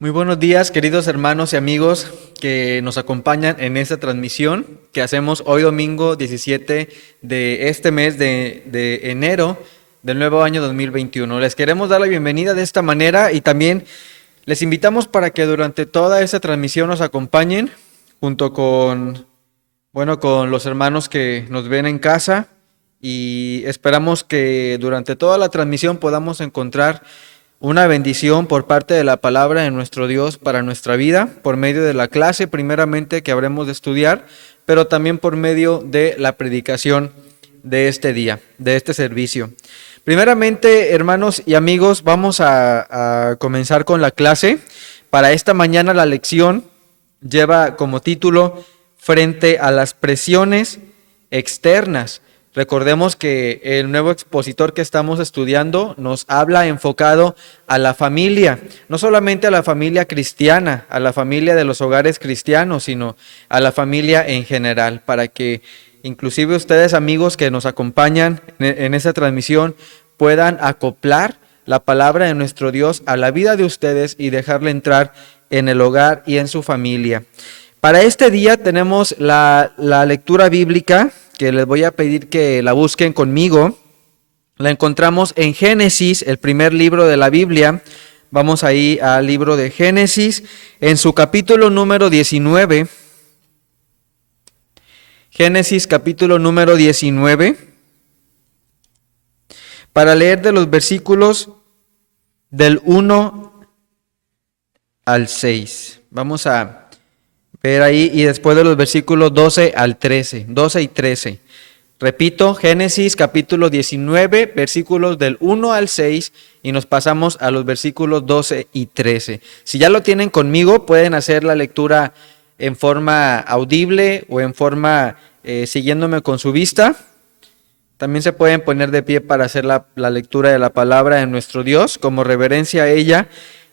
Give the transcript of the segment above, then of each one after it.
Muy buenos días, queridos hermanos y amigos que nos acompañan en esta transmisión que hacemos hoy domingo 17 de este mes de enero del nuevo año 2021. Les queremos dar la bienvenida de esta manera y también les invitamos para que durante toda esta transmisión nos acompañen junto con los hermanos que nos ven en casa y esperamos que durante toda la transmisión podamos encontrar una bendición por parte de la palabra de nuestro Dios para nuestra vida, por medio de la clase primeramente que habremos de estudiar, pero también por medio de la predicación de este día, de este servicio. Primeramente, hermanos y amigos, vamos a comenzar con la clase. Para esta mañana la lección lleva como título Frente a las presiones externas. Recordemos que el nuevo expositor que estamos estudiando nos habla enfocado a la familia, no solamente a la familia cristiana, a la familia de los hogares cristianos, sino a la familia en general, para que inclusive ustedes, amigos que nos acompañan en esta transmisión, puedan acoplar la palabra de nuestro Dios a la vida de ustedes y dejarle entrar en el hogar y en su familia. Para este día tenemos la lectura bíblica que les voy a pedir que la busquen conmigo. La encontramos en Génesis, el primer libro de la Biblia. Vamos ahí al libro de Génesis, en su capítulo número 19. Génesis capítulo número 19. Para leer de los versículos del 1 al 6. Vamos a ver ahí y después de los versículos 12 al 13, 12 y 13. Repito, Génesis capítulo 19, versículos del 1 al 6 y nos pasamos a los versículos 12 y 13. Si ya lo tienen conmigo, pueden hacer la lectura en forma audible o en forma siguiéndome con su vista. También se pueden poner de pie para hacer la lectura de la palabra de nuestro Dios como reverencia a ella.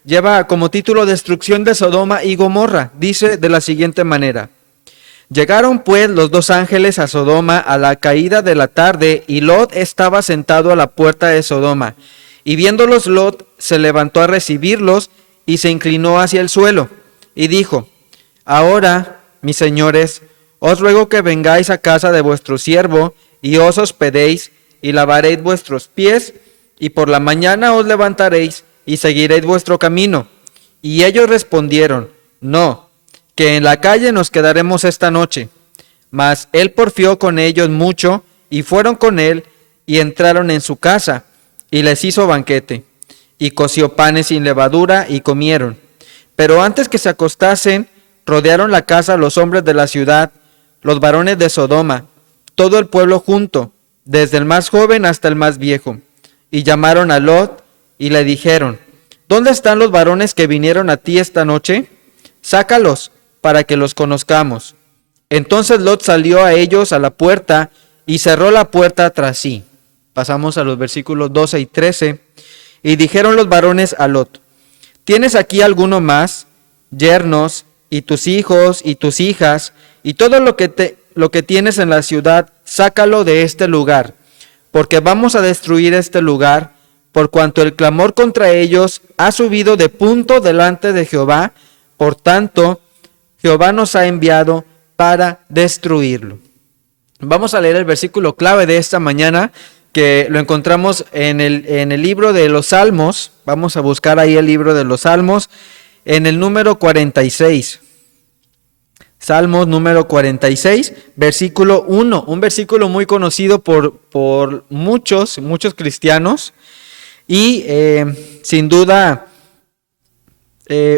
Lleva como título Destrucción de Sodoma y Gomorra. Dice de la siguiente manera: Llegaron pues los dos ángeles a Sodoma a la caída de la tarde, y Lot estaba sentado a la puerta de Sodoma. Y viéndolos Lot se levantó a recibirlos y se inclinó hacia el suelo, y dijo: Ahora, mis señores, os ruego que vengáis a casa de vuestro siervo, y os hospedéis, y lavaréis vuestros pies, y por la mañana os levantaréis, y seguiréis vuestro camino. Y ellos respondieron: No, que en la calle nos quedaremos esta noche. Mas él porfió con ellos mucho, y fueron con él, y entraron en su casa, y les hizo banquete, y coció panes sin levadura, y comieron. Pero antes que se acostasen, rodearon la casa los hombres de la ciudad, los varones de Sodoma, todo el pueblo junto, desde el más joven hasta el más viejo. Y llamaron a Lot, y le dijeron: ¿Dónde están los varones que vinieron a ti esta noche? Sácalos, para que los conozcamos. Entonces Lot salió a ellos a la puerta, y cerró la puerta tras sí. Pasamos a los versículos 12 y 13. Y dijeron los varones a Lot: ¿Tienes aquí alguno más, yernos, y tus hijos, y tus hijas, y todo lo que tienes en la ciudad? Sácalo de este lugar, porque vamos a destruir este lugar, por cuanto el clamor contra ellos ha subido de punto delante de Jehová. Por tanto, Jehová nos ha enviado para destruirlo. Vamos a leer el versículo clave de esta mañana, que lo encontramos en el libro de los Salmos. Vamos a buscar ahí el libro de los Salmos, en el número 46. Salmos número 46, versículo 1. Un versículo muy conocido por muchos cristianos. Y sin duda,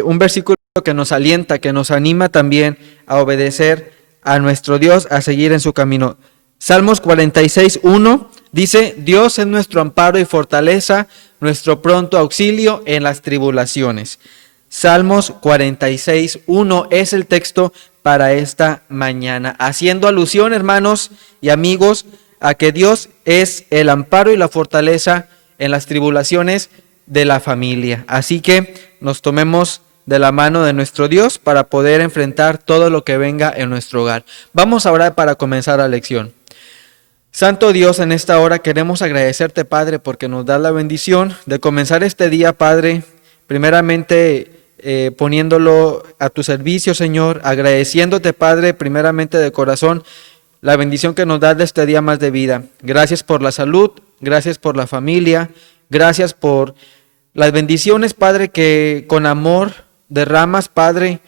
un versículo que nos alienta, que nos anima también a obedecer a nuestro Dios, a seguir en su camino. Salmos 46, 1 dice: Dios es nuestro amparo y fortaleza, nuestro pronto auxilio en las tribulaciones. Salmos 46, 1 es el texto para esta mañana, haciendo alusión, hermanos y amigos, a que Dios es el amparo y la fortaleza en las tribulaciones de la familia. Así que nos tomemos de la mano de nuestro Dios para poder enfrentar todo lo que venga en nuestro hogar. Vamos a orar para comenzar la lección. Santo Dios, en esta hora queremos agradecerte, Padre, porque nos das la bendición de comenzar este día, Padre, primeramente poniéndolo a tu servicio, Señor, agradeciéndote, Padre, primeramente de corazón, la bendición que nos das de este día más de vida. Gracias por la salud, gracias por la familia, gracias por las bendiciones, Padre, que con amor derramas, Padre,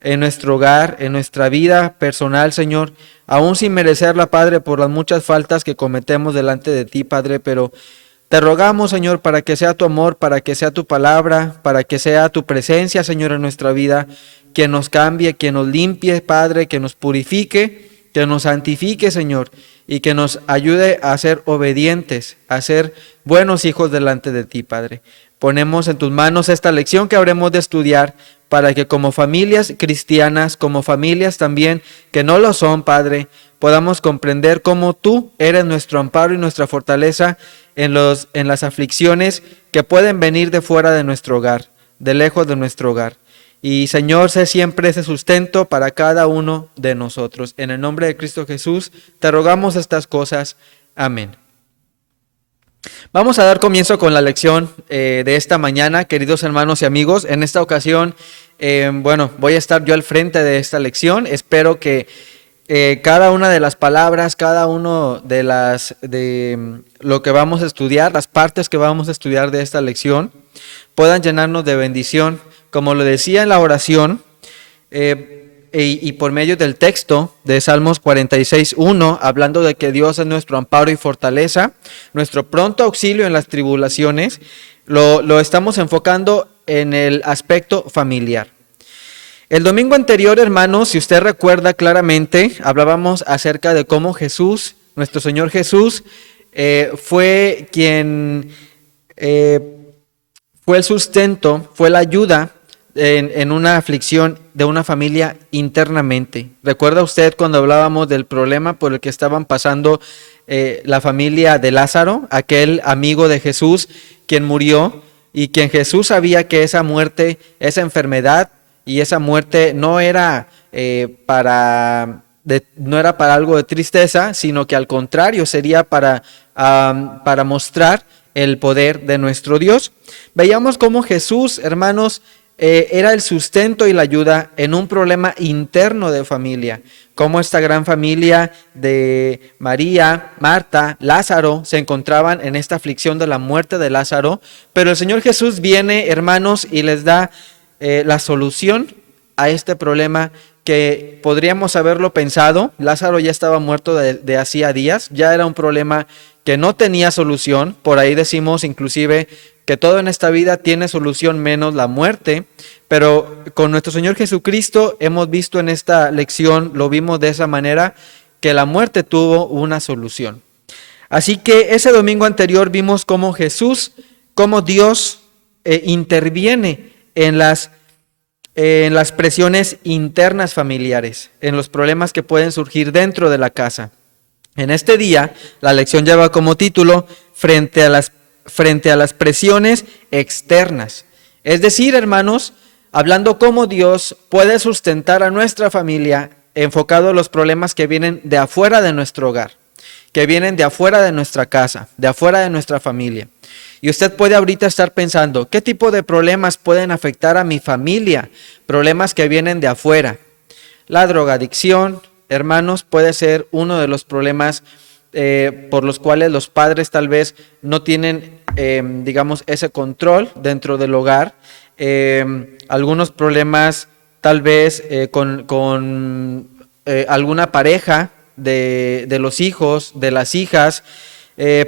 en nuestro hogar, en nuestra vida personal, Señor, aún sin merecerla, Padre, por las muchas faltas que cometemos delante de ti, Padre, pero te rogamos, Señor, para que sea tu amor, para que sea tu palabra, para que sea tu presencia, Señor, en nuestra vida, que nos cambie, que nos limpie, Padre, que nos purifique, que nos santifique, Señor, y que nos ayude a ser obedientes, a ser buenos hijos delante de ti, Padre. Ponemos en tus manos esta lección que habremos de estudiar para que como familias cristianas, como familias también que no lo son, Padre, podamos comprender cómo tú eres nuestro amparo y nuestra fortaleza en las aflicciones que pueden venir de fuera de nuestro hogar, de lejos de nuestro hogar. Y Señor, sé siempre ese sustento para cada uno de nosotros. En el nombre de Cristo Jesús, te rogamos estas cosas. Amén. Vamos a dar comienzo con la lección de esta mañana, queridos hermanos y amigos. En esta ocasión, voy a estar yo al frente de esta lección. Espero que cada una de las palabras, cada uno de lo que vamos a estudiar, las partes que vamos a estudiar de esta lección, puedan llenarnos de bendición. Como lo decía en la oración, y por medio del texto de Salmos 46:1, hablando de que Dios es nuestro amparo y fortaleza, nuestro pronto auxilio en las tribulaciones, lo estamos enfocando en el aspecto familiar. El domingo anterior, hermanos, si usted recuerda claramente, hablábamos acerca de cómo Jesús, nuestro Señor Jesús, fue quien fue el sustento, fue la ayuda en una aflicción de una familia internamente. ¿Recuerda usted cuando hablábamos del problema por el que estaban pasando la familia de Lázaro, aquel amigo de Jesús, quien murió y quien Jesús sabía que esa muerte, esa enfermedad y esa muerte no era para algo de tristeza, sino que al contrario sería para mostrar el poder de nuestro Dios? Veíamos cómo Jesús, hermanos, era el sustento y la ayuda en un problema interno de familia, como esta gran familia de María, Marta, Lázaro se encontraban en esta aflicción de la muerte de Lázaro, pero el Señor Jesús viene, hermanos, y les da la solución a este problema que podríamos haberlo pensado. Lázaro ya estaba muerto de hacía días, ya era un problema que no tenía solución. Por ahí decimos inclusive que todo en esta vida tiene solución menos la muerte, pero con nuestro Señor Jesucristo hemos visto en esta lección, lo vimos de esa manera, que la muerte tuvo una solución. Así que ese domingo anterior vimos cómo Jesús, cómo Dios interviene en las presiones internas familiares, en los problemas que pueden surgir dentro de la casa. En este día, la lección lleva como título frente a las presiones externas. Es decir, hermanos, hablando cómo Dios puede sustentar a nuestra familia enfocado a los problemas que vienen de afuera de nuestro hogar, que vienen de afuera de nuestra casa, de afuera de nuestra familia. Y usted puede ahorita estar pensando, ¿qué tipo de problemas pueden afectar a mi familia? Problemas que vienen de afuera. La drogadicción, hermanos, puede ser uno de los problemas por los cuales los padres tal vez no tienen, ese control dentro del hogar. Algunos problemas tal vez con alguna pareja de los hijos, de las hijas,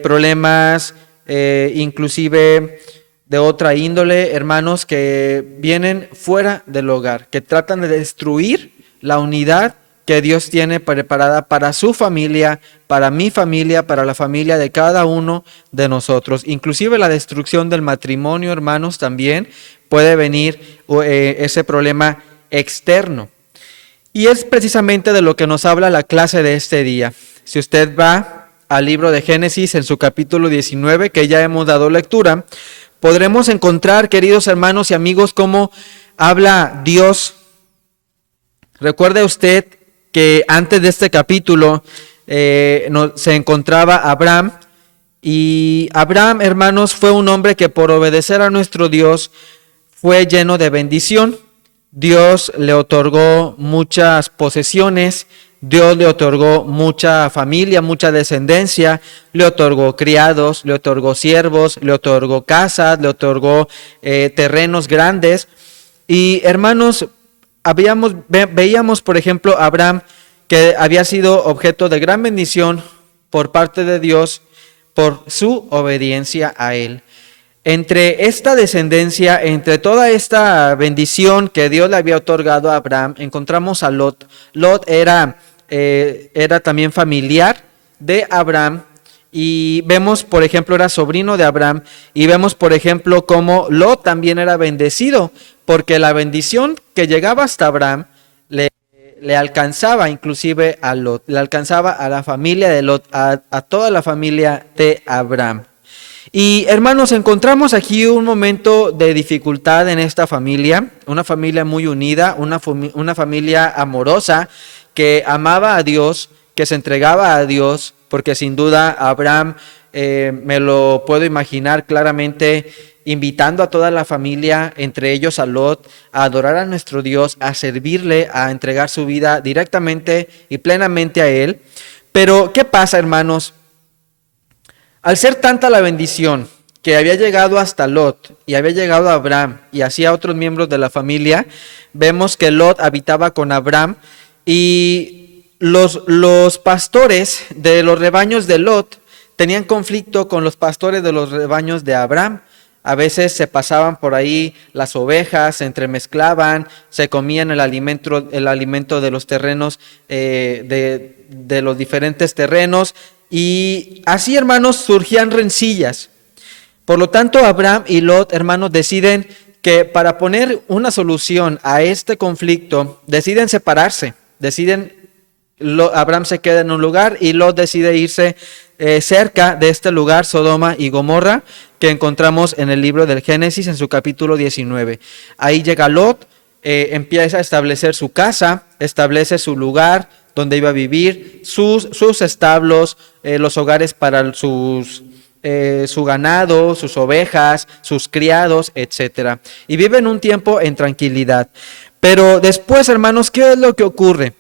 problemas inclusive de otra índole, hermanos, que vienen fuera del hogar, que tratan de destruir la unidad que Dios tiene preparada para su familia, para mi familia, para la familia de cada uno de nosotros. Inclusive la destrucción del matrimonio, hermanos, también puede venir ese problema externo. Y es precisamente de lo que nos habla la clase de este día. Si usted va al libro de Génesis en su capítulo 19, que ya hemos dado lectura, podremos encontrar, queridos hermanos y amigos, cómo habla Dios. Recuerde usted que antes de este capítulo se encontraba Abraham, y Abraham, hermanos, fue un hombre que por obedecer a nuestro Dios fue lleno de bendición. Dios le otorgó muchas posesiones, Dios le otorgó mucha familia, mucha descendencia, le otorgó criados, le otorgó siervos, le otorgó casas, le otorgó terrenos grandes. Y hermanos, veíamos, por ejemplo, a Abraham, que había sido objeto de gran bendición por parte de Dios por su obediencia a él. Entre esta descendencia, entre toda esta bendición que Dios le había otorgado a Abraham, encontramos a Lot. Lot era también familiar de Abraham, y vemos, por ejemplo, era sobrino de Abraham, y vemos, por ejemplo, cómo Lot también era bendecido, porque la bendición que llegaba hasta Abraham le alcanzaba inclusive a Lot, le alcanzaba a la familia de Lot, a toda la familia de Abraham. Y hermanos, encontramos aquí un momento de dificultad en esta familia, una familia muy unida, una familia amorosa que amaba a Dios, que se entregaba a Dios, porque sin duda Abraham, me lo puedo imaginar claramente, invitando a toda la familia, entre ellos a Lot, a adorar a nuestro Dios, a servirle, a entregar su vida directamente y plenamente a Él. Pero, ¿qué pasa, hermanos? Al ser tanta la bendición que había llegado hasta Lot y había llegado a Abraham y así a otros miembros de la familia, vemos que Lot habitaba con Abraham, y los pastores de los rebaños de Lot tenían conflicto con los pastores de los rebaños de Abraham. A veces se pasaban por ahí las ovejas, se entremezclaban, se comían el alimento de los terrenos, de los diferentes terrenos. Y así, hermanos, surgían rencillas. Por lo tanto, Abraham y Lot, hermanos, deciden que para poner una solución a este conflicto, deciden separarse. Abraham se queda en un lugar y Lot decide irse cerca de este lugar, Sodoma y Gomorra, que encontramos en el libro del Génesis, en su capítulo 19. Ahí llega Lot, empieza a establecer su casa, establece su lugar donde iba a vivir, sus establos, los hogares para su ganado, sus ovejas, sus criados, etc. Y viven un tiempo en tranquilidad. Pero después, hermanos, ¿qué es lo que ocurre?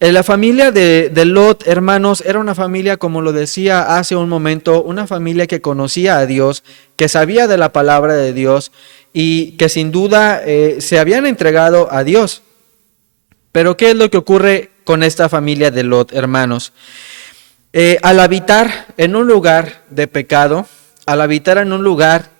La familia de Lot, hermanos, era una familia, como lo decía hace un momento, una familia que conocía a Dios, que sabía de la palabra de Dios y que sin duda se habían entregado a Dios. Pero ¿qué es lo que ocurre con esta familia de Lot, hermanos? Al habitar en un lugar de pecado, al habitar en un lugar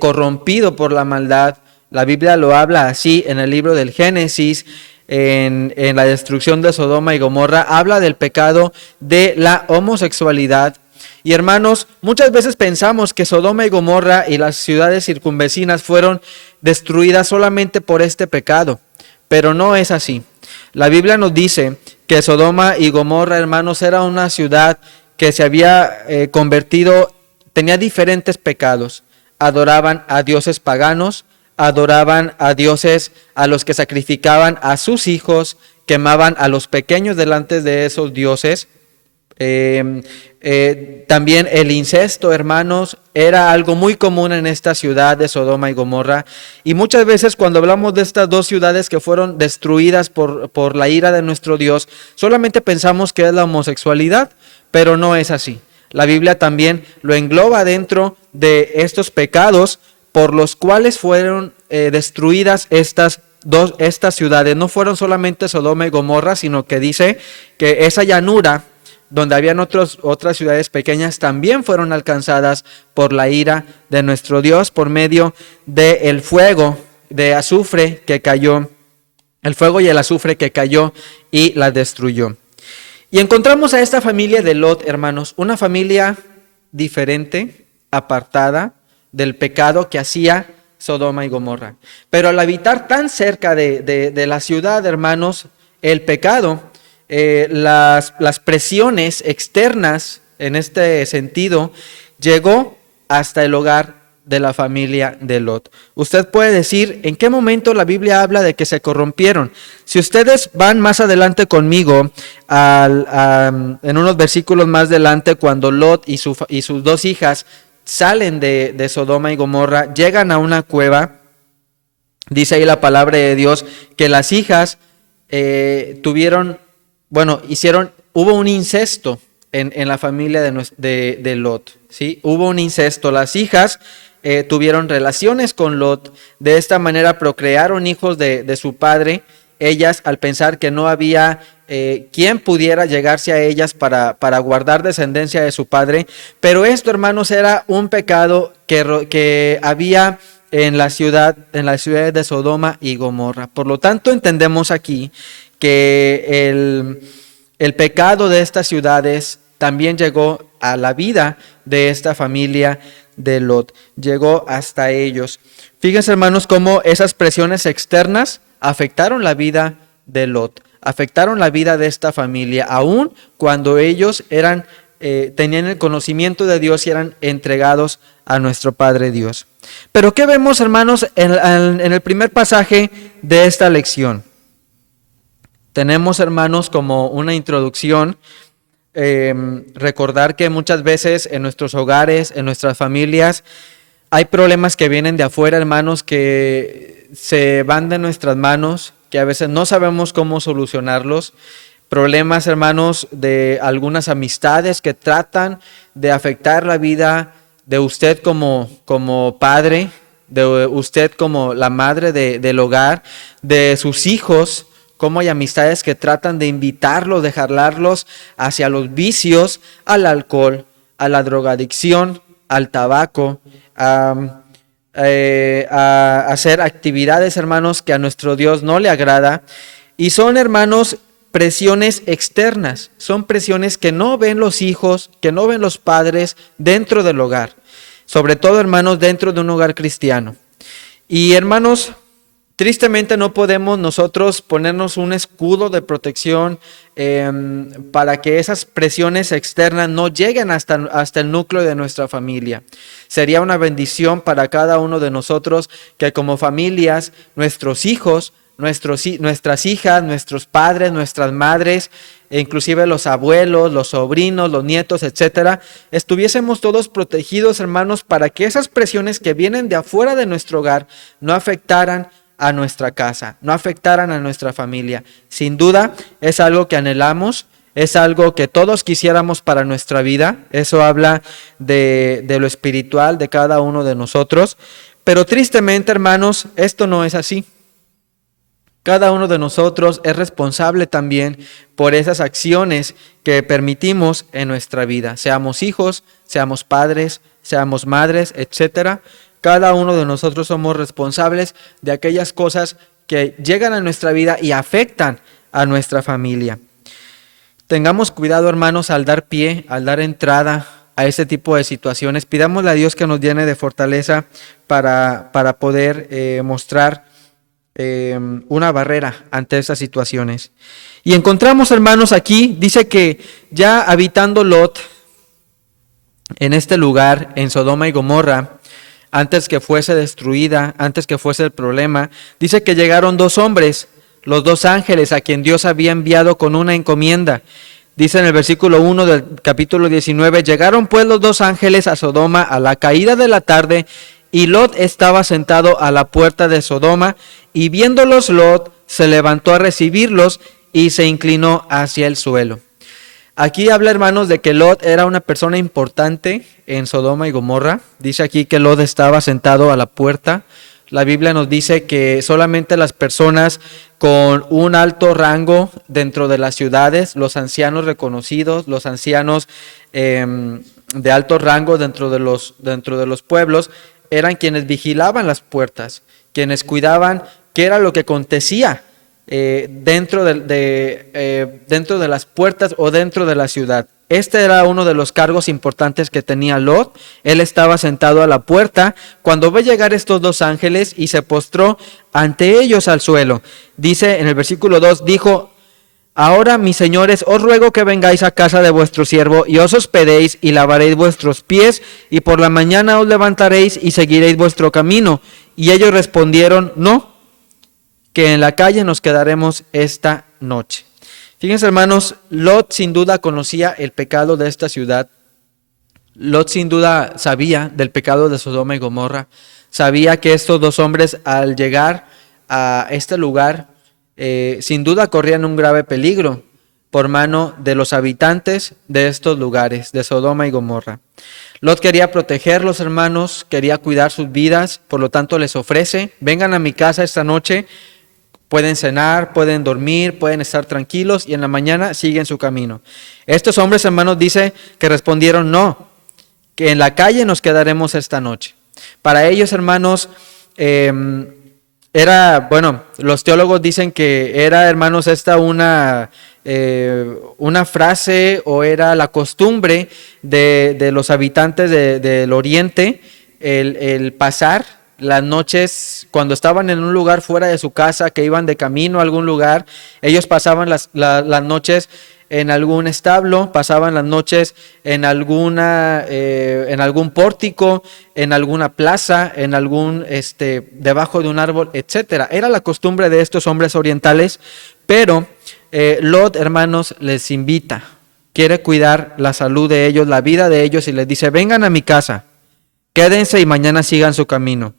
corrompido por la maldad, la Biblia lo habla así en el libro del Génesis, en la destrucción de Sodoma y Gomorra, habla del pecado de la homosexualidad. Y hermanos, muchas veces pensamos que Sodoma y Gomorra y las ciudades circunvecinas fueron destruidas solamente por este pecado, pero no es así. La Biblia nos dice que Sodoma y Gomorra, hermanos, era una ciudad que se había convertido, tenía diferentes pecados. Adoraban a dioses paganos, adoraban a dioses a los que sacrificaban a sus hijos, quemaban a los pequeños delante de esos dioses. También el incesto, hermanos, era algo muy común en esta ciudad de Sodoma y Gomorra. Y muchas veces cuando hablamos de estas dos ciudades que fueron destruidas por la ira de nuestro Dios, solamente pensamos que es la homosexualidad, pero no es así. La Biblia también lo engloba dentro de estos pecados por los cuales fueron destruidas estas ciudades. No fueron solamente Sodoma y Gomorra, sino que dice que esa llanura donde habían otras ciudades pequeñas también fueron alcanzadas por la ira de nuestro Dios por medio del fuego de azufre que cayó, el fuego y el azufre que cayó y las destruyó. Y encontramos a esta familia de Lot, hermanos, una familia diferente, apartada del pecado que hacía Sodoma y Gomorra. Pero al habitar tan cerca de la ciudad, hermanos, el pecado, las presiones externas en este sentido, llegó hasta el hogar de la familia de Lot. Usted puede decir, ¿en qué momento la Biblia habla de que se corrompieron? Si ustedes van más adelante conmigo, en unos versículos más adelante, cuando Lot y sus dos hijas salen de Sodoma y Gomorra, llegan a una cueva, Dice ahí la palabra de Dios que las hijas hubo un incesto en la familia de Lot, ¿sí? Hubo un incesto. Las hijas tuvieron relaciones con Lot, de esta manera procrearon hijos de su padre. Ellas, al pensar que no había quien pudiera llegarse a ellas para guardar descendencia de su padre, pero esto, hermanos, era un pecado que había en las ciudades de Sodoma y Gomorra. Por lo tanto, entendemos aquí que el pecado de estas ciudades también llegó a la vida de esta familia de Lot, llegó hasta ellos. Fíjense, hermanos, cómo esas presiones externas afectaron la vida de Lot, afectaron la vida de esta familia, aun cuando ellos tenían el conocimiento de Dios y eran entregados a nuestro Padre Dios. Pero ¿qué vemos, hermanos, en el primer pasaje de esta lección? Tenemos, hermanos, como una introducción, recordar que muchas veces en nuestros hogares, en nuestras familias, hay problemas que vienen de afuera, hermanos, que se van de nuestras manos, que a veces no sabemos cómo solucionarlos. Problemas, hermanos, de algunas amistades que tratan de afectar la vida de usted como padre, de usted como la madre del hogar, de sus hijos, como hay amistades que tratan de invitarlos, de jalarlos hacia los vicios, al alcohol, a la drogadicción, al tabaco, a hacer actividades, hermanos, que a nuestro Dios no le agrada. Y son, hermanos, presiones externas, son presiones que no ven los hijos, que no ven los padres dentro del hogar, sobre todo, hermanos, dentro de un hogar cristiano. Y, hermanos, tristemente no podemos nosotros ponernos un escudo de protección para que esas presiones externas no lleguen hasta el núcleo de nuestra familia. Sería una bendición para cada uno de nosotros que como familias, nuestros hijos, nuestras hijas, nuestros padres, nuestras madres, e inclusive los abuelos, los sobrinos, los nietos, etcétera, estuviésemos todos protegidos, hermanos, para que esas presiones que vienen de afuera de nuestro hogar no afectaran a nuestra casa, no afectaran a nuestra familia. Sin duda es algo que anhelamos, es algo que todos quisiéramos para nuestra vida. Eso habla de lo espiritual de cada uno de nosotros, pero tristemente, hermanos, esto no es así. Cada uno de nosotros es responsable también por esas acciones que permitimos en nuestra vida, seamos hijos, seamos padres, seamos madres, etcétera. Cada uno de nosotros somos responsables de aquellas cosas que llegan a nuestra vida y afectan a nuestra familia. Tengamos cuidado, hermanos, al dar pie, al dar entrada a ese tipo de situaciones. Pidámosle a Dios que nos llene de fortaleza para poder mostrar una barrera ante esas situaciones. Y encontramos, hermanos, aquí, dice que ya habitando Lot en este lugar, en Sodoma y Gomorra, antes que fuese destruida, antes que fuese el problema, dice que llegaron dos hombres, los dos ángeles a quien Dios había enviado con una encomienda. Dice en el versículo 1 del capítulo 19, llegaron pues los dos ángeles a Sodoma a la caída de la tarde, y Lot estaba sentado a la puerta de Sodoma, y viéndolos Lot se levantó a recibirlos y se inclinó hacia el suelo. Aquí habla, hermanos, de que Lot era una persona importante en Sodoma y Gomorra. Dice aquí que Lot estaba sentado a la puerta. La Biblia nos dice que solamente las personas con un alto rango dentro de las ciudades, los ancianos reconocidos, los ancianos de alto rango dentro de los pueblos, eran quienes vigilaban las puertas, quienes cuidaban qué era lo que acontecía dentro de las puertas o dentro de la ciudad. Este era uno de los cargos importantes que tenía Lot. Él estaba sentado a la puerta cuando ve llegar estos dos ángeles y se postró ante ellos al suelo. Dice en el versículo 2, dijo: ahora, mis señores, os ruego que vengáis a casa de vuestro siervo y os hospedéis y lavaréis vuestros pies, y por la mañana os levantaréis y seguiréis vuestro camino. Y ellos respondieron: no, que en la calle nos quedaremos esta noche. Fíjense, hermanos, Lot sin duda conocía el pecado de esta ciudad. Lot sin duda sabía del pecado de Sodoma y Gomorra. sabía que estos dos hombres al llegar a este lugar, sin duda corrían un grave peligro por mano de los habitantes de estos lugares, de Sodoma y Gomorra. Lot quería protegerlos, hermanos, quería cuidar sus vidas, por lo tanto les ofrece, vengan a mi casa esta noche, pueden cenar, pueden dormir, pueden estar tranquilos y en la mañana siguen su camino. Estos hombres, hermanos, dice que respondieron no, que en la calle nos quedaremos esta noche. Para ellos, hermanos, los teólogos dicen que era, hermanos, esta una frase o era la costumbre de los habitantes del oriente, el pasar las noches, cuando estaban en un lugar fuera de su casa, que iban de camino a algún lugar, ellos pasaban las noches en algún establo, pasaban las noches en algún pórtico, en alguna plaza, en debajo de un árbol, etcétera. Era la costumbre de estos hombres orientales, pero Lot, hermanos, les invita, quiere cuidar la salud de ellos, la vida de ellos, y les dice, vengan a mi casa, quédense y mañana sigan su camino.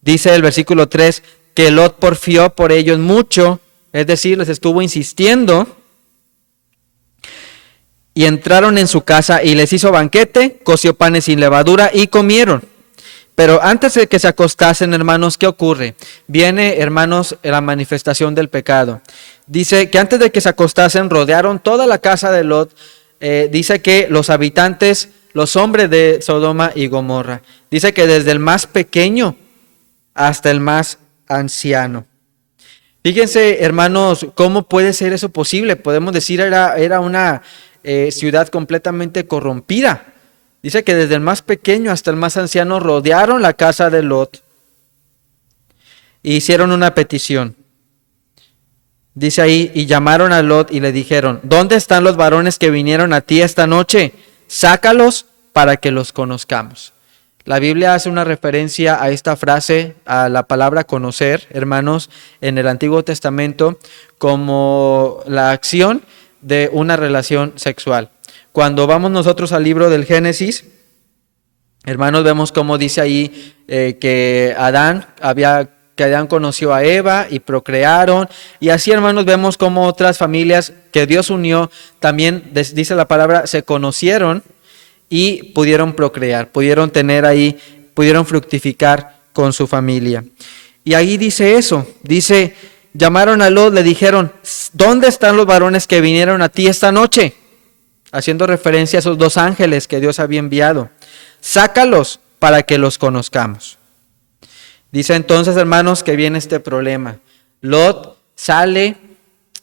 Dice el versículo 3 que Lot porfió por ellos mucho, es decir, les estuvo insistiendo, y entraron en su casa y les hizo banquete, coció panes sin levadura y comieron. Pero antes de que se acostasen, hermanos, ¿qué ocurre? Viene, hermanos, la manifestación del pecado. Dice que antes de que se acostasen, rodearon toda la casa de Lot. Dice que los habitantes, los hombres de Sodoma y Gomorra, dice que desde el más pequeño hasta el más anciano. Fíjense, hermanos, ¿cómo puede ser eso posible? Podemos decir era una ciudad completamente corrompida. Dice que desde el más pequeño hasta el más anciano rodearon la casa de Lot e hicieron una petición. Dice ahí, y llamaron a Lot y le dijeron, ¿dónde están los varones que vinieron a ti esta noche? Sácalos para que los conozcamos. La Biblia hace una referencia a esta frase, a la palabra conocer, hermanos, en el Antiguo Testamento, como la acción de una relación sexual. Cuando vamos nosotros al libro del Génesis, hermanos, vemos cómo dice ahí que Adán conoció a Eva y procrearon, y así, hermanos, vemos cómo otras familias que Dios unió, también dice la palabra, se conocieron y pudieron procrear, pudieron fructificar con su familia. Y ahí dice eso, dice, llamaron a Lot, le dijeron, ¿dónde están los varones que vinieron a ti esta noche? Haciendo referencia a esos dos ángeles que Dios había enviado. Sácalos para que los conozcamos. Dice entonces, hermanos, que viene este problema. Lot sale,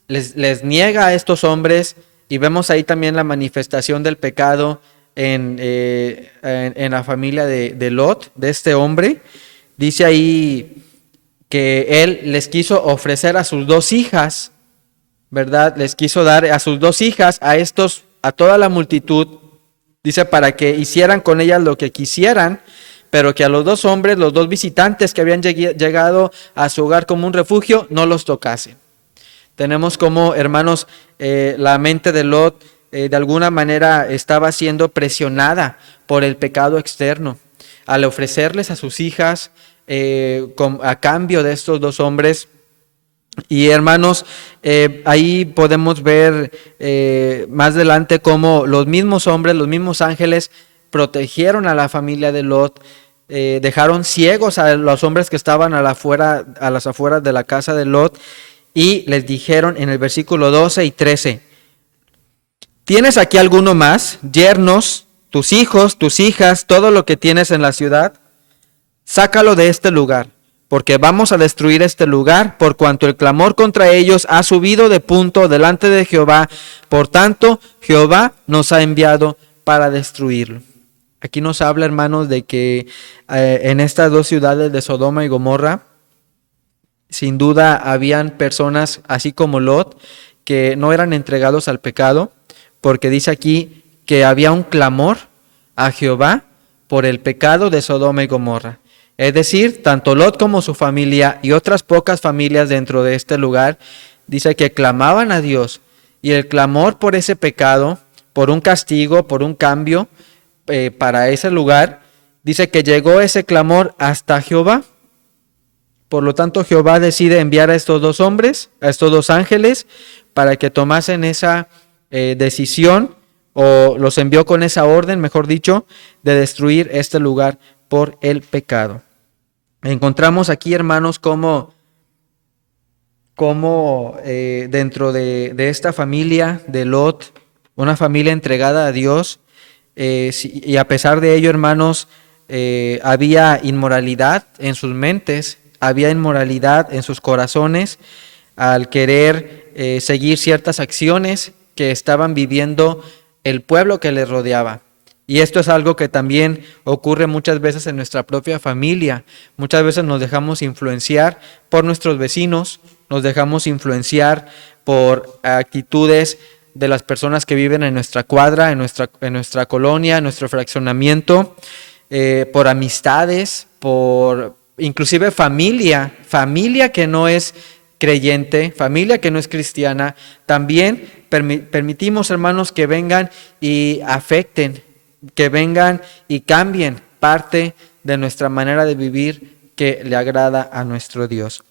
les niega a estos hombres, y vemos ahí también la manifestación del pecado en la familia de Lot, de este hombre. Dice ahí que él les quiso ofrecer a sus dos hijas, ¿verdad? Les quiso dar a sus dos hijas, a toda la multitud, dice, para que hicieran con ellas lo que quisieran, pero que a los dos hombres, los dos visitantes que habían llegado a su hogar como un refugio, no los tocasen. Tenemos como, hermanos, la mente de Lot de alguna manera estaba siendo presionada por el pecado externo. Al ofrecerles a sus hijas a cambio de estos dos hombres. Y hermanos, ahí podemos ver más adelante cómo los mismos hombres, los mismos ángeles protegieron a la familia de Lot, dejaron ciegos a los hombres que estaban a las afueras de la casa de Lot, y les dijeron en el versículo 12 y 13, ¿tienes aquí alguno más? Yernos, tus hijos, tus hijas, todo lo que tienes en la ciudad, sácalo de este lugar, porque vamos a destruir este lugar, por cuanto el clamor contra ellos ha subido de punto delante de Jehová. Por tanto, Jehová nos ha enviado para destruirlo. Aquí nos habla, hermanos, de que en estas dos ciudades de Sodoma y Gomorra, sin duda habían personas, así como Lot, que no eran entregados al pecado, porque dice aquí que había un clamor a Jehová por el pecado de Sodoma y Gomorra. Es decir, tanto Lot como su familia y otras pocas familias dentro de este lugar, dice que clamaban a Dios, y el clamor por ese pecado, por un castigo, por un cambio para ese lugar, Dice que llegó ese clamor hasta Jehová. Por lo tanto, Jehová decide enviar a estos dos hombres, a estos dos ángeles, para que tomasen esa decisión, o los envió con esa orden, mejor dicho, de destruir este lugar por el pecado. Encontramos aquí, hermanos, cómo dentro de esta familia de Lot, una familia entregada a Dios, y a pesar de ello, hermanos, había inmoralidad en sus mentes, había inmoralidad en sus corazones al querer seguir ciertas acciones que estaban viviendo el pueblo que les rodeaba. Y esto es algo que también ocurre muchas veces en nuestra propia familia. Muchas veces nos dejamos influenciar por nuestros vecinos, nos dejamos influenciar por actitudes de las personas que viven en nuestra cuadra, en nuestra colonia, en nuestro fraccionamiento, por amistades, por inclusive familia que no es creyente, familia que no es cristiana. También permitimos, hermanos, que vengan y afecten, que vengan y cambien parte de nuestra manera de vivir que le agrada a nuestro Dios.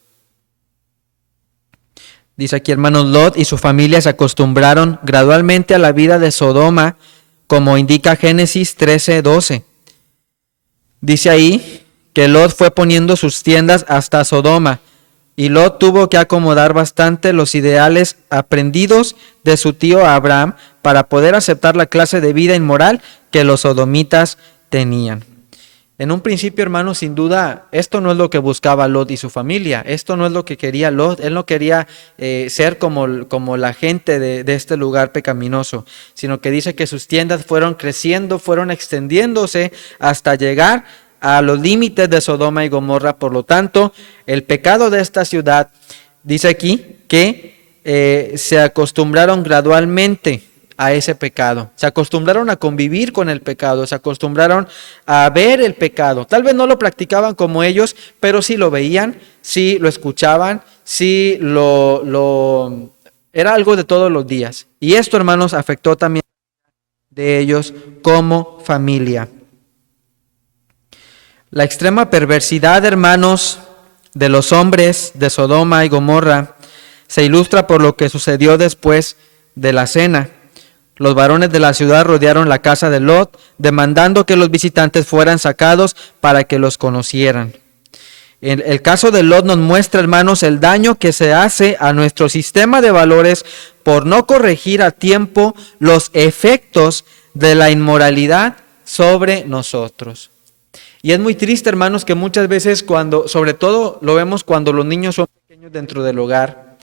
Dice aquí, hermanos, Lot y su familia se acostumbraron gradualmente a la vida de Sodoma, como indica Génesis 13:12. Dice ahí que Lot fue poniendo sus tiendas hasta Sodoma, y Lot tuvo que acomodar bastante los ideales aprendidos de su tío Abraham para poder aceptar la clase de vida inmoral que los sodomitas tenían. En un principio, hermanos, sin duda, esto no es lo que buscaba Lot y su familia. Esto no es lo que quería Lot. Él no quería ser como la gente de este lugar pecaminoso, sino que dice que sus tiendas fueron creciendo, fueron extendiéndose hasta llegar a los límites de Sodoma y Gomorra. Por lo tanto, el pecado de esta ciudad, dice aquí, que se acostumbraron gradualmente a ese pecado. Se acostumbraron a convivir con el pecado, se acostumbraron a ver el pecado. Tal vez no lo practicaban como ellos, pero sí lo veían, sí lo escuchaban, sí era algo de todos los días. Y esto, hermanos, afectó también de ellos como familia. La extrema perversidad, hermanos, de los hombres de Sodoma y Gomorra se ilustra por lo que sucedió después de la cena. Los varones de la ciudad rodearon la casa de Lot, demandando que los visitantes fueran sacados para que los conocieran. El caso de Lot nos muestra, hermanos, el daño que se hace a nuestro sistema de valores por no corregir a tiempo los efectos de la inmoralidad sobre nosotros. Y es muy triste, hermanos, que muchas veces sobre todo lo vemos cuando los niños son pequeños dentro del hogar.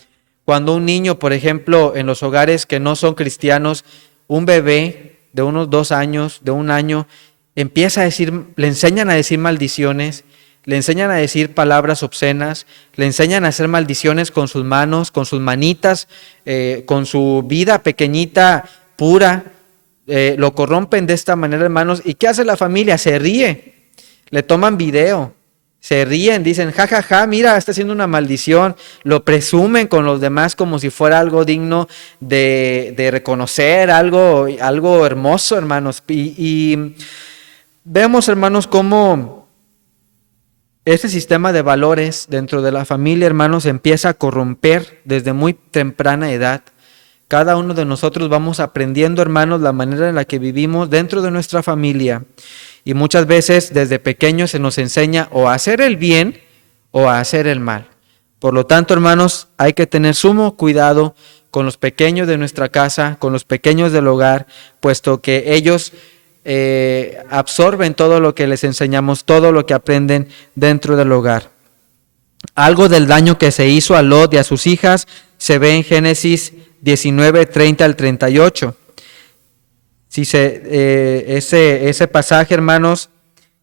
Cuando un niño, por ejemplo, en los hogares que no son cristianos, un bebé de unos 2 años, de 1 año, le enseñan a decir maldiciones, le enseñan a decir palabras obscenas, le enseñan a hacer maldiciones con sus manos, con sus manitas, con su vida pequeñita, pura. Lo corrompen de esta manera, hermanos. ¿Y qué hace la familia? Se ríe. Le toman video, se ríen, dicen, ja, mira, está haciendo una maldición. Lo presumen con los demás como si fuera algo digno de reconocer, algo hermoso, hermanos. Y vemos, hermanos, cómo este sistema de valores dentro de la familia, hermanos, empieza a corromper desde muy temprana edad. Cada uno de nosotros vamos aprendiendo, hermanos, la manera en la que vivimos dentro de nuestra familia. Y muchas veces desde pequeños se nos enseña o a hacer el bien o a hacer el mal. Por lo tanto, hermanos, hay que tener sumo cuidado con los pequeños de nuestra casa, con los pequeños del hogar, puesto que ellos absorben todo lo que les enseñamos, todo lo que aprenden dentro del hogar. Algo del daño que se hizo a Lot y a sus hijas se ve en Génesis 19, 30 al 38. Ese pasaje, hermanos,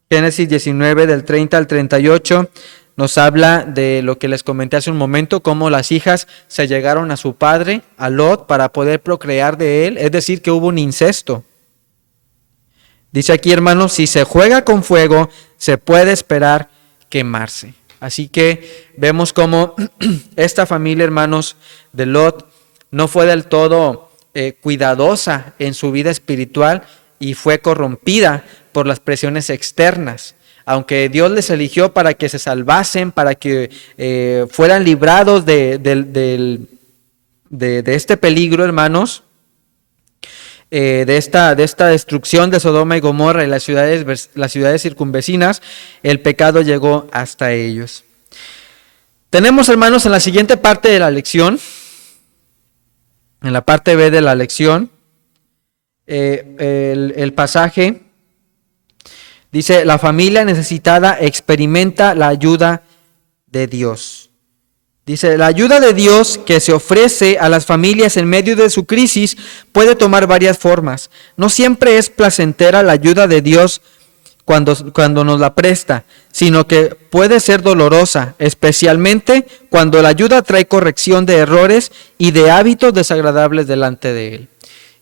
Génesis 19 del 30 al 38, nos habla de lo que les comenté hace un momento, cómo las hijas se llegaron a su padre, a Lot, para poder procrear de él, es decir, que hubo un incesto. Dice aquí, hermanos, si se juega con fuego, se puede esperar quemarse. Así que vemos cómo esta familia, hermanos, de Lot no fue del todo cuidadosa en su vida espiritual y fue corrompida por las presiones externas. Aunque Dios les eligió para que se salvasen, para que fueran librados de este peligro, hermanos, de esta destrucción de Sodoma y Gomorra y las ciudades circunvecinas, el pecado llegó hasta ellos. Tenemos, hermanos, en la siguiente parte de la lección, en la parte B de la lección, el pasaje dice: la familia necesitada experimenta la ayuda de Dios. Dice, la ayuda de Dios que se ofrece a las familias en medio de su crisis puede tomar varias formas. No siempre es placentera la ayuda de Dios cuando nos la presta, sino que puede ser dolorosa, especialmente cuando la ayuda trae corrección de errores y de hábitos desagradables delante de Él.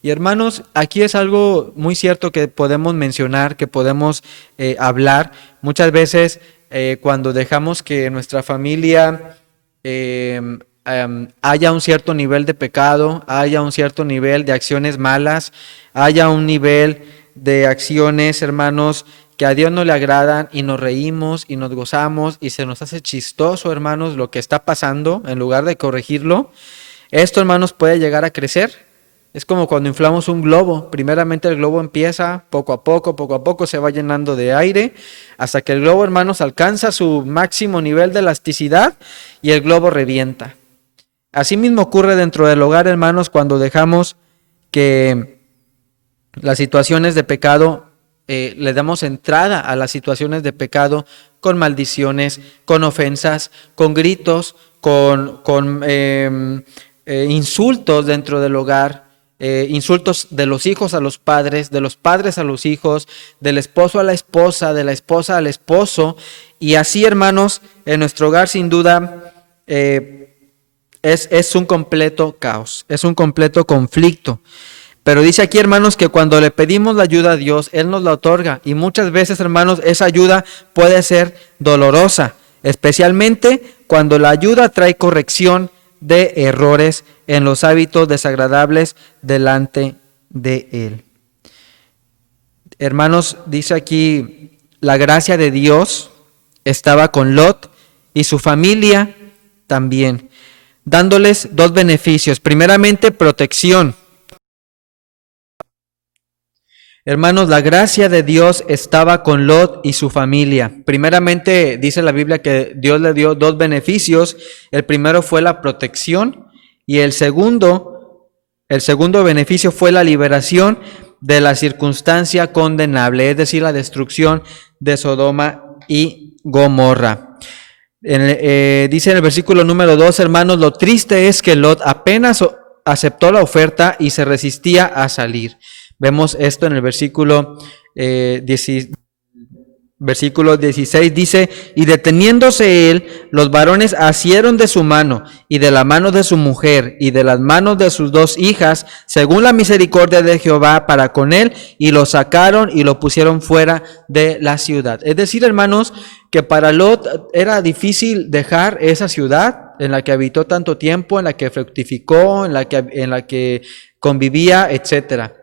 Y hermanos, aquí es algo muy cierto que podemos mencionar, que podemos hablar. Muchas veces cuando dejamos que nuestra familia haya un cierto nivel de pecado, haya un cierto nivel de acciones malas, haya un nivel de acciones, hermanos, que a Dios no le agradan, y nos reímos y nos gozamos y se nos hace chistoso, hermanos, lo que está pasando, en lugar de corregirlo. Esto, hermanos, puede llegar a crecer. Es como cuando inflamos un globo. Primeramente el globo empieza poco a poco se va llenando de aire, hasta que el globo, hermanos, alcanza su máximo nivel de elasticidad y el globo revienta. Así mismo ocurre dentro del hogar, hermanos, cuando dejamos que las situaciones de pecado, le damos entrada a las situaciones de pecado con maldiciones, con ofensas, con gritos, con insultos dentro del hogar. Insultos de los hijos a los padres, de los padres a los hijos, del esposo a la esposa, de la esposa al esposo. Y así, hermanos, en nuestro hogar sin duda es un completo caos, es un completo conflicto. Pero dice aquí, hermanos, que cuando le pedimos la ayuda a Dios, Él nos la otorga. Y muchas veces, hermanos, esa ayuda puede ser dolorosa, especialmente cuando la ayuda trae corrección de errores en los hábitos desagradables delante de Él. Hermanos, dice aquí, la gracia de Dios estaba con Lot y su familia también, dándoles dos beneficios. Primeramente, protección. Hermanos, la gracia de Dios estaba con Lot y su familia. Primeramente, dice la Biblia que Dios le dio dos beneficios. El primero fue la protección y el segundo beneficio fue la liberación de la circunstancia condenable, es decir, la destrucción de Sodoma y Gomorra. Dice en el versículo número 2, hermanos, lo triste es que Lot apenas aceptó la oferta y se resistía a salir. Vemos esto en el versículo 16, dice, y deteniéndose él, los varones asieron de su mano y de la mano de su mujer y de las manos de sus dos hijas, según la misericordia de Jehová para con él, y lo sacaron y lo pusieron fuera de la ciudad. Es decir, hermanos, que para Lot era difícil dejar esa ciudad en la que habitó tanto tiempo, en la que fructificó, en la que convivía, etcétera.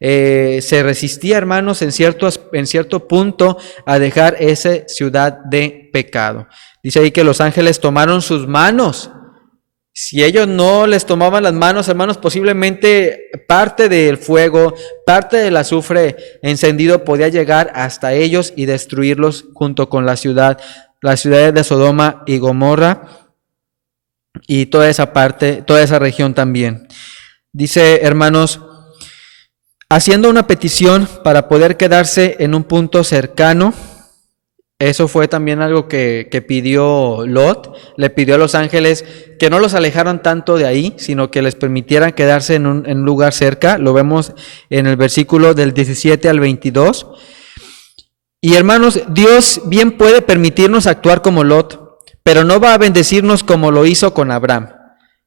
Se resistía, hermanos, en cierto punto a dejar esa ciudad de pecado. Dice ahí que los ángeles tomaron sus manos. Si ellos no les tomaban las manos, hermanos, posiblemente parte del fuego, parte del azufre encendido podía llegar hasta ellos y destruirlos junto con las ciudades de Sodoma y Gomorra y toda esa parte, toda esa región también. Dice, hermanos, haciendo una petición para poder quedarse en un punto cercano. Eso fue también algo que pidió Lot. Le pidió a los ángeles que no los alejaran tanto de ahí, sino que les permitieran quedarse en un lugar cerca. Lo vemos en el versículo del 17 al 22. Y hermanos, Dios bien puede permitirnos actuar como Lot, pero no va a bendecirnos como lo hizo con Abraham.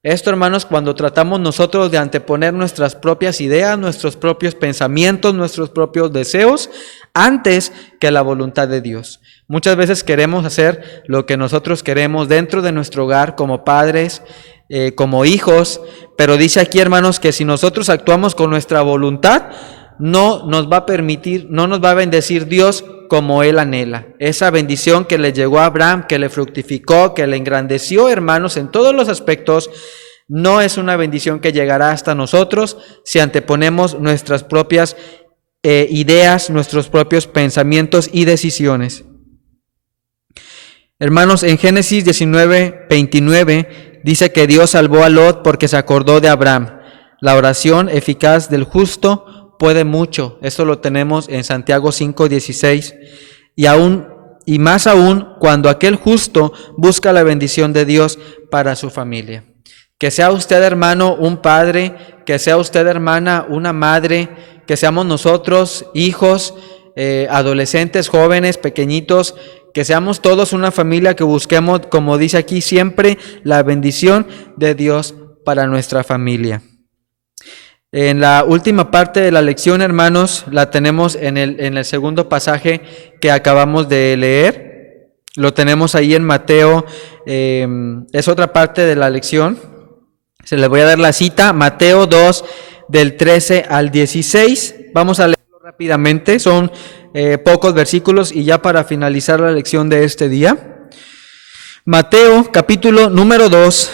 Esto, hermanos, cuando tratamos nosotros de anteponer nuestras propias ideas, nuestros propios pensamientos, nuestros propios deseos, antes que la voluntad de Dios. Muchas veces queremos hacer lo que nosotros queremos dentro de nuestro hogar como padres, como hijos, pero dice aquí, hermanos, que si nosotros actuamos con nuestra voluntad, no nos va a permitir, no nos va a bendecir Dios como Él anhela. Esa bendición que le llegó a Abraham, que le fructificó, que le engrandeció, hermanos, en todos los aspectos, no es una bendición que llegará hasta nosotros si anteponemos nuestras propias ideas, nuestros propios pensamientos y decisiones. Hermanos, en Génesis 19:29 dice que Dios salvó a Lot porque se acordó de Abraham. La oración eficaz del justo puede mucho. Esto lo tenemos en Santiago 5:16. Y más aún cuando aquel justo busca la bendición de Dios para su familia. Que sea usted, hermano, un padre, que sea usted, hermana, una madre, que seamos nosotros, hijos, adolescentes, jóvenes, pequeñitos, que seamos todos una familia que busquemos, como dice aquí, siempre la bendición de Dios para nuestra familia. En la última parte de la lección, hermanos, la tenemos en el segundo pasaje que acabamos de leer. Lo tenemos ahí en Mateo, es otra parte de la lección. Se les voy a dar la cita, Mateo 2, del 13 al 16. Vamos a leerlo rápidamente, son pocos versículos y ya para finalizar la lección de este día. Mateo, capítulo número 2,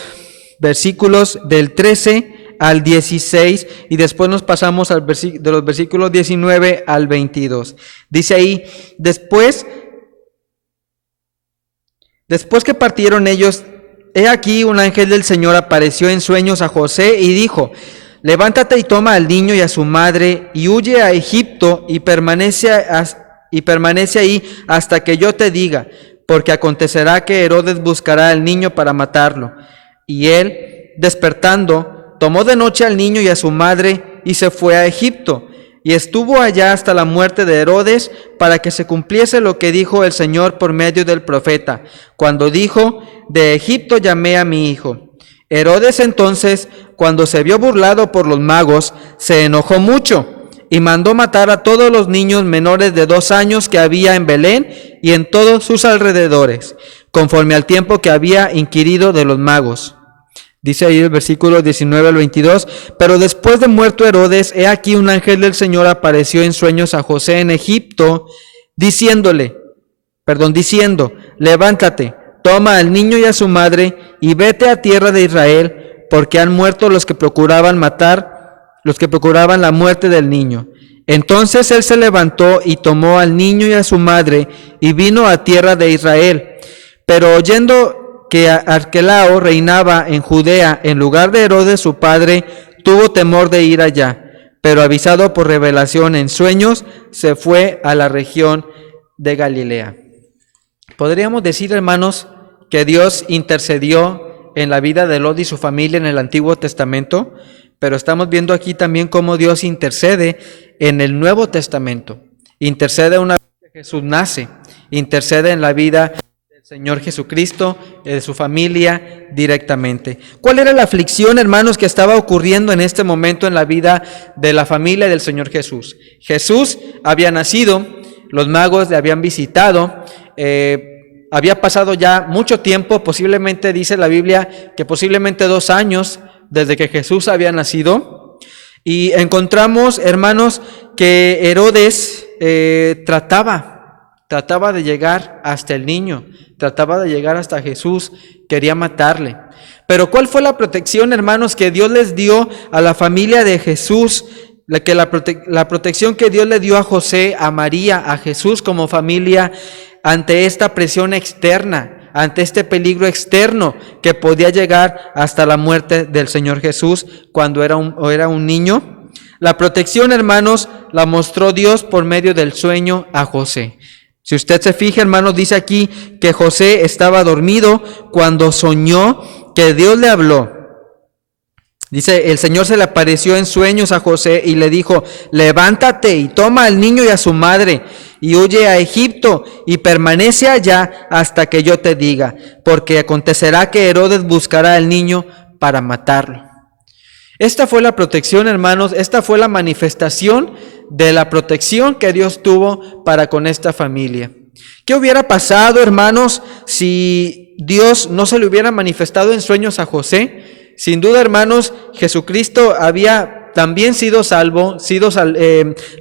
versículos del 13 al 16 y después nos pasamos de los versículos 19 al 22. Dice ahí, después que partieron ellos, he aquí un ángel del Señor apareció en sueños a José y dijo, levántate y toma al niño y a su madre y huye a Egipto y permanece ahí hasta que yo te diga, porque acontecerá que Herodes buscará al niño para matarlo. Y él, despertando, tomó de noche al niño y a su madre y se fue a Egipto. Y estuvo allá hasta la muerte de Herodes, para que se cumpliese lo que dijo el Señor por medio del profeta, cuando dijo, de Egipto llamé a mi hijo. Herodes entonces, cuando se vio burlado por los magos, se enojó mucho y mandó matar a todos los niños menores de 2 años que había en Belén y en todos sus alrededores, conforme al tiempo que había inquirido de los magos. Dice ahí el versículo 19 al 22, pero después de muerto Herodes, he aquí un ángel del Señor apareció en sueños a José en Egipto, diciendo, levántate, toma al niño y a su madre y vete a tierra de Israel, porque han muerto los que procuraban la muerte del niño. Entonces él se levantó y tomó al niño y a su madre y vino a tierra de Israel. Pero oyendo que Arquelao reinaba en Judea en lugar de Herodes su padre, tuvo temor de ir allá, pero avisado por revelación en sueños, se fue a la región de Galilea. Podríamos decir, hermanos, que Dios intercedió en la vida de Lot y su familia en el Antiguo Testamento, pero estamos viendo aquí también cómo Dios intercede en el Nuevo Testamento. Intercede una vez que Jesús nace, intercede en la vida Señor Jesucristo, de su familia directamente. ¿Cuál era la aflicción, hermanos, que estaba ocurriendo en este momento en la vida de la familia del Señor Jesús? Jesús había nacido, los magos le habían visitado, había pasado ya mucho tiempo, posiblemente dice la Biblia que posiblemente 2 años desde que Jesús había nacido. Y encontramos, hermanos, que Herodes trataba de llegar hasta el niño, trataba de llegar hasta Jesús, quería matarle. Pero ¿cuál fue la protección, hermanos, que Dios les dio a la familia de Jesús? La protección que Dios le dio a José, a María, a Jesús como familia ante esta presión externa, ante este peligro externo que podía llegar hasta la muerte del Señor Jesús cuando era un niño. La protección, hermanos, la mostró Dios por medio del sueño a José. Si usted se fija, hermanos, dice aquí que José estaba dormido cuando soñó que Dios le habló. Dice, el Señor se le apareció en sueños a José y le dijo, levántate y toma al niño y a su madre y huye a Egipto y permanece allá hasta que yo te diga, porque acontecerá que Herodes buscará al niño para matarlo. Esta fue la protección, hermanos, esta fue la manifestación de la protección que Dios tuvo para con esta familia. ¿Qué hubiera pasado, hermanos, si Dios no se le hubiera manifestado en sueños a José? Sin duda, hermanos, Jesucristo había también sido salvo,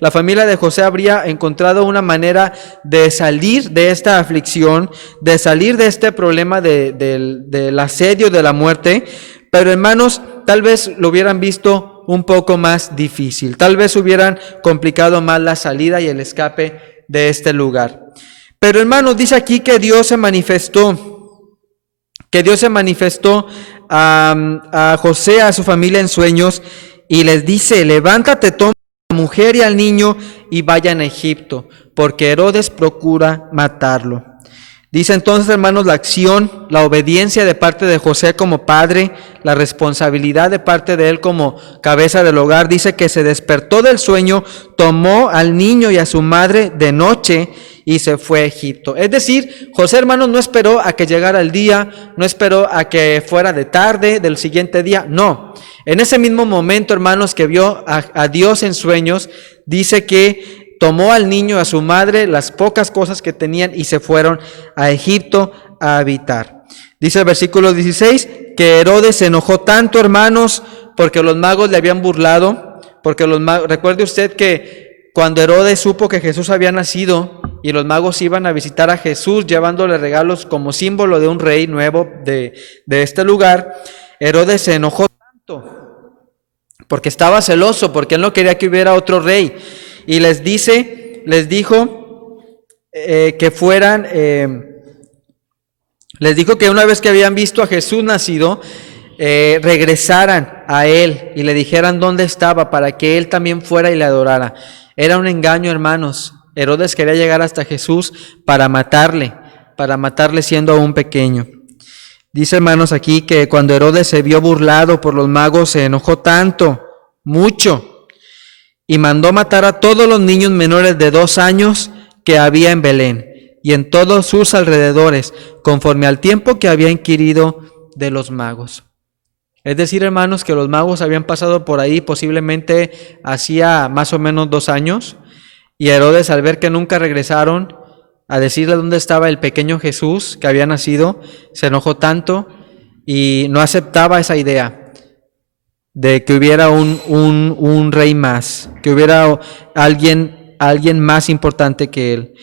la familia de José habría encontrado una manera de salir de esta aflicción, de salir de este problema del asedio de la muerte, pero hermanos, tal vez lo hubieran visto un poco más difícil, tal vez hubieran complicado más la salida y el escape de este lugar. Pero hermanos, dice aquí que Dios se manifestó a José, a su familia en sueños, y les dice: levántate, toma a la mujer y al niño y vayan a Egipto, porque Herodes procura matarlo. Dice entonces, hermanos, la acción, la obediencia de parte de José como padre, la responsabilidad de parte de él como cabeza del hogar. Dice que se despertó del sueño, tomó al niño y a su madre de noche y se fue a Egipto. Es decir, José, hermanos, no esperó a que llegara el día, no esperó a que fuera de tarde del siguiente día, no. En ese mismo momento, hermanos, que vio a Dios en sueños, dice que tomó al niño, a su madre, las pocas cosas que tenían y se fueron a Egipto a habitar. Dice el versículo 16 que Herodes se enojó tanto, hermanos, porque los magos le habían burlado, porque recuerde usted que cuando Herodes supo que Jesús había nacido y los magos iban a visitar a Jesús llevándole regalos como símbolo de un rey nuevo de este lugar, Herodes se enojó tanto porque estaba celoso, porque él no quería que hubiera otro rey. Y les dijo que fueran, les dijo que una vez que habían visto a Jesús nacido, regresaran a él y le dijeran dónde estaba para que él también fuera y le adorara. Era un engaño, hermanos. Herodes quería llegar hasta Jesús para matarle siendo aún pequeño. Dice, hermanos, aquí que cuando Herodes se vio burlado por los magos, se enojó tanto, mucho, y mandó matar a todos los niños menores de 2 años que había en Belén y en todos sus alrededores, conforme al tiempo que había inquirido de los magos. Es decir, hermanos, que los magos habían pasado por ahí posiblemente hacía más o menos 2 años, y Herodes, al ver que nunca regresaron a decirle dónde estaba el pequeño Jesús que había nacido, se enojó tanto y no aceptaba esa idea de que hubiera un rey más, que hubiera alguien más importante que él.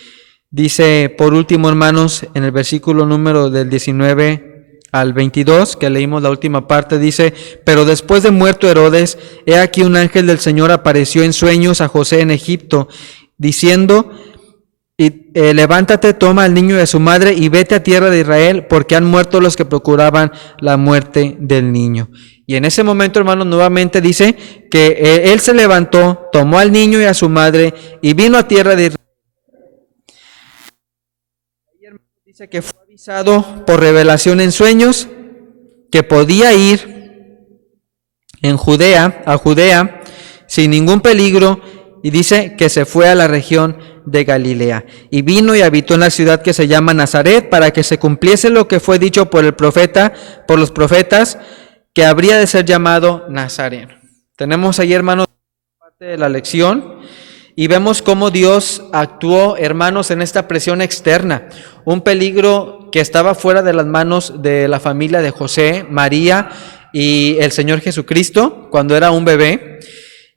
Dice, por último, hermanos, en el versículo número del 19 al 22, que leímos la última parte, dice: pero después de muerto Herodes, he aquí un ángel del Señor apareció en sueños a José en Egipto, diciendo: levántate, toma al niño y a su madre y vete a tierra de Israel, porque han muerto los que procuraban la muerte del niño. Y en ese momento, hermanos, nuevamente dice que él se levantó, tomó al niño y a su madre y vino a tierra de Israel. Dice que fue avisado por revelación en sueños que podía ir a Judea, sin ningún peligro, y dice que se fue a la región de Galilea, y vino y habitó en la ciudad que se llama Nazaret, para que se cumpliese lo que fue dicho por los profetas, que habría de ser llamado Nazareno. Tenemos ahí, hermanos, parte de la lección, y vemos cómo Dios actuó, hermanos, en esta presión externa, un peligro que estaba fuera de las manos de la familia de José, María y el Señor Jesucristo, cuando era un bebé.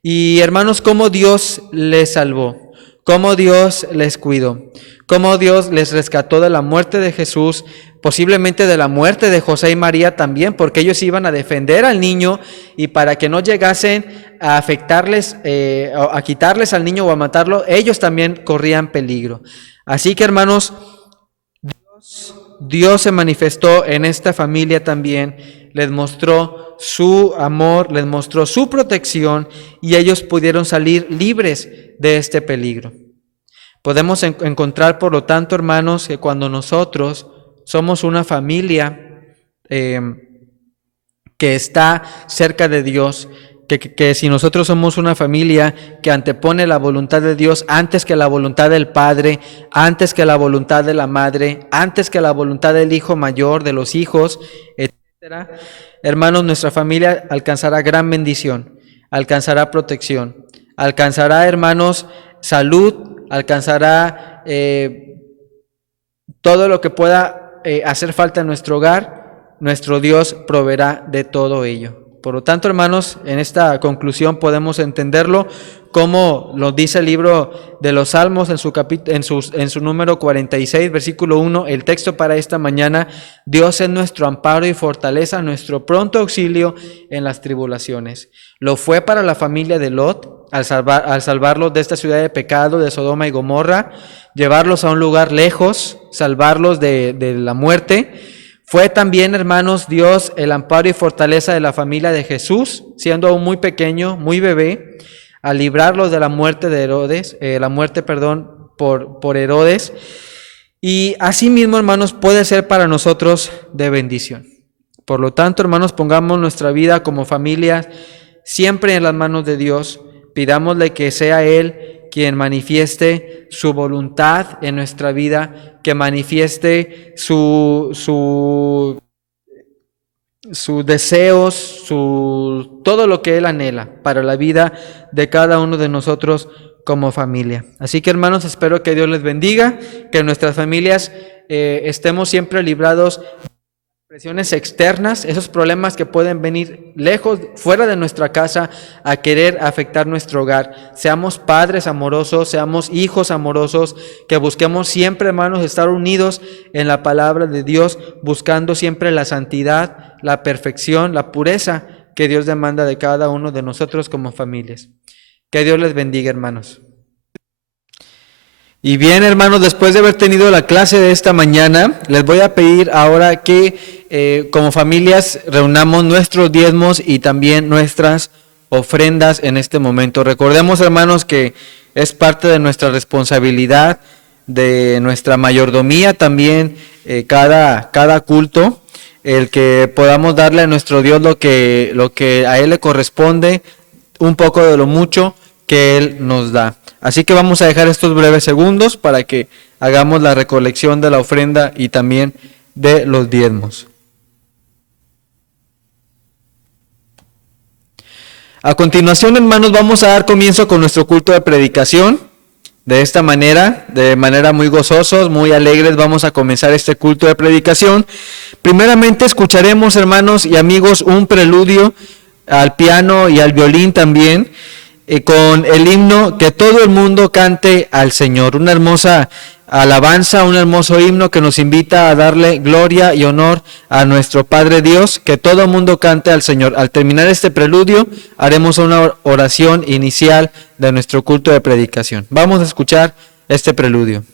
Y, hermanos, cómo Dios les salvó, cómo Dios les cuidó, cómo Dios les rescató de la muerte de Jesús, posiblemente de la muerte de José y María también, porque ellos iban a defender al niño, y para que no llegasen a afectarles, a quitarles al niño o a matarlo, ellos también corrían peligro. Así que, hermanos, Dios se manifestó en esta familia también, les mostró su amor, les mostró su protección, y ellos pudieron salir libres de este peligro. Podemos encontrar, por lo tanto, hermanos, que cuando nosotros somos una familia que está cerca de Dios, que si nosotros somos una familia que antepone la voluntad de Dios antes que la voluntad del Padre, antes que la voluntad de la madre, antes que la voluntad del hijo mayor, de los hijos, etcétera, hermanos, nuestra familia alcanzará gran bendición, alcanzará protección, alcanzará, hermanos, salud, alcanzará todo lo que pueda hacer falta en nuestro hogar. Nuestro Dios proveerá de todo ello. Por lo tanto, hermanos, en esta conclusión podemos entenderlo como lo dice el libro de los Salmos en su número 46, versículo 1, el texto para esta mañana: Dios es nuestro amparo y fortaleza, nuestro pronto auxilio en las tribulaciones. Lo fue para la familia de Lot al salvarlos de esta ciudad de pecado, de Sodoma y Gomorra, llevarlos a un lugar lejos, salvarlos de la muerte. Fue también, hermanos, Dios el amparo y fortaleza de la familia de Jesús, siendo aún muy pequeño, muy bebé, al librarlos de la muerte de Herodes, por Herodes. Y asimismo, hermanos, puede ser para nosotros de bendición. Por lo tanto, hermanos, pongamos nuestra vida como familia siempre en las manos de Dios. Pidámosle que sea Él quien manifieste su voluntad en nuestra vida, que manifieste sus deseos, todo lo que Él anhela para la vida de cada uno de nosotros como familia. Así que, hermanos, espero que Dios les bendiga, que nuestras familias estemos siempre librados presiones externas, esos problemas que pueden venir lejos, fuera de nuestra casa, a querer afectar nuestro hogar. Seamos padres amorosos, seamos hijos amorosos, que busquemos siempre, hermanos, estar unidos en la palabra de Dios, buscando siempre la santidad, la perfección, la pureza que Dios demanda de cada uno de nosotros como familias. Que Dios les bendiga, hermanos. Y bien, hermanos, después de haber tenido la clase de esta mañana, les voy a pedir ahora que como familias reunamos nuestros diezmos y también nuestras ofrendas en este momento. Recordemos, hermanos, que es parte de nuestra responsabilidad, de nuestra mayordomía también, cada culto, el que podamos darle a nuestro Dios lo que a Él le corresponde, un poco de lo mucho que Él nos da. Así que vamos a dejar estos breves segundos para que hagamos la recolección de la ofrenda y también de los diezmos. A continuación, hermanos, vamos a dar comienzo con nuestro culto de predicación. De esta manera, de manera muy gozosos, muy alegres, vamos a comenzar este culto de predicación. Primeramente escucharemos, hermanos y amigos, un preludio al piano y al violín también, con el himno Que todo el mundo cante al Señor. Una hermosa alabanza, un hermoso himno que nos invita a darle gloria y honor a nuestro Padre Dios. Que todo el mundo cante al Señor. Al terminar este preludio, haremos una oración inicial de nuestro culto de predicación. Vamos a escuchar este preludio.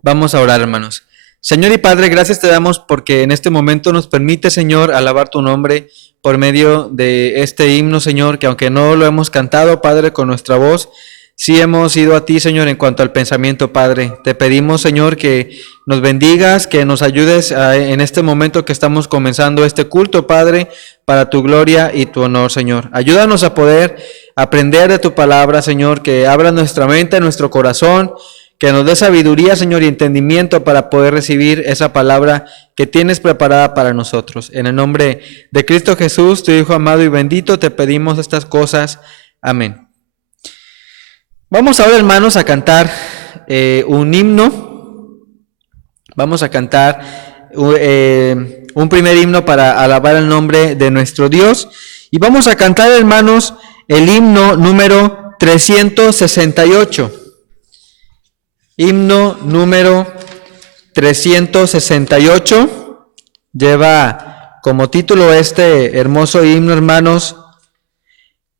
Vamos a orar, hermanos. Señor y Padre, gracias te damos porque en este momento nos permite, Señor, alabar tu nombre por medio de este himno, Señor, que aunque no lo hemos cantado, Padre, con nuestra voz, sí hemos ido a ti, Señor, en cuanto al pensamiento, Padre. Te pedimos, Señor, que nos bendigas, que nos ayudes en este momento que estamos comenzando este culto, Padre, para tu gloria y tu honor, Señor. Ayúdanos a poder aprender de tu palabra, Señor, que abra nuestra mente, nuestro corazón, que nos dé sabiduría, Señor, y entendimiento para poder recibir esa palabra que tienes preparada para nosotros. En el nombre de Cristo Jesús, tu Hijo amado y bendito, te pedimos estas cosas. Amén. Vamos ahora, hermanos, a cantar un himno. Vamos a cantar un primer himno para alabar el nombre de nuestro Dios. Y vamos a cantar, hermanos, el himno número 368. Himno número 368. Lleva como título este hermoso himno, hermanos: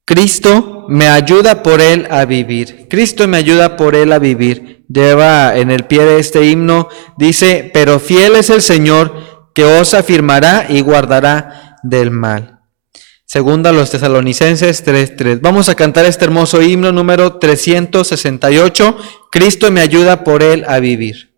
Cristo me ayuda por él a vivir. Cristo me ayuda por él a vivir. Lleva en el pie de este himno, dice: pero fiel es el Señor, que os afirmará y guardará del mal. Segunda a los Tesalonicenses 3:3. Vamos a cantar este hermoso himno número 368. Cristo me ayuda por él a vivir.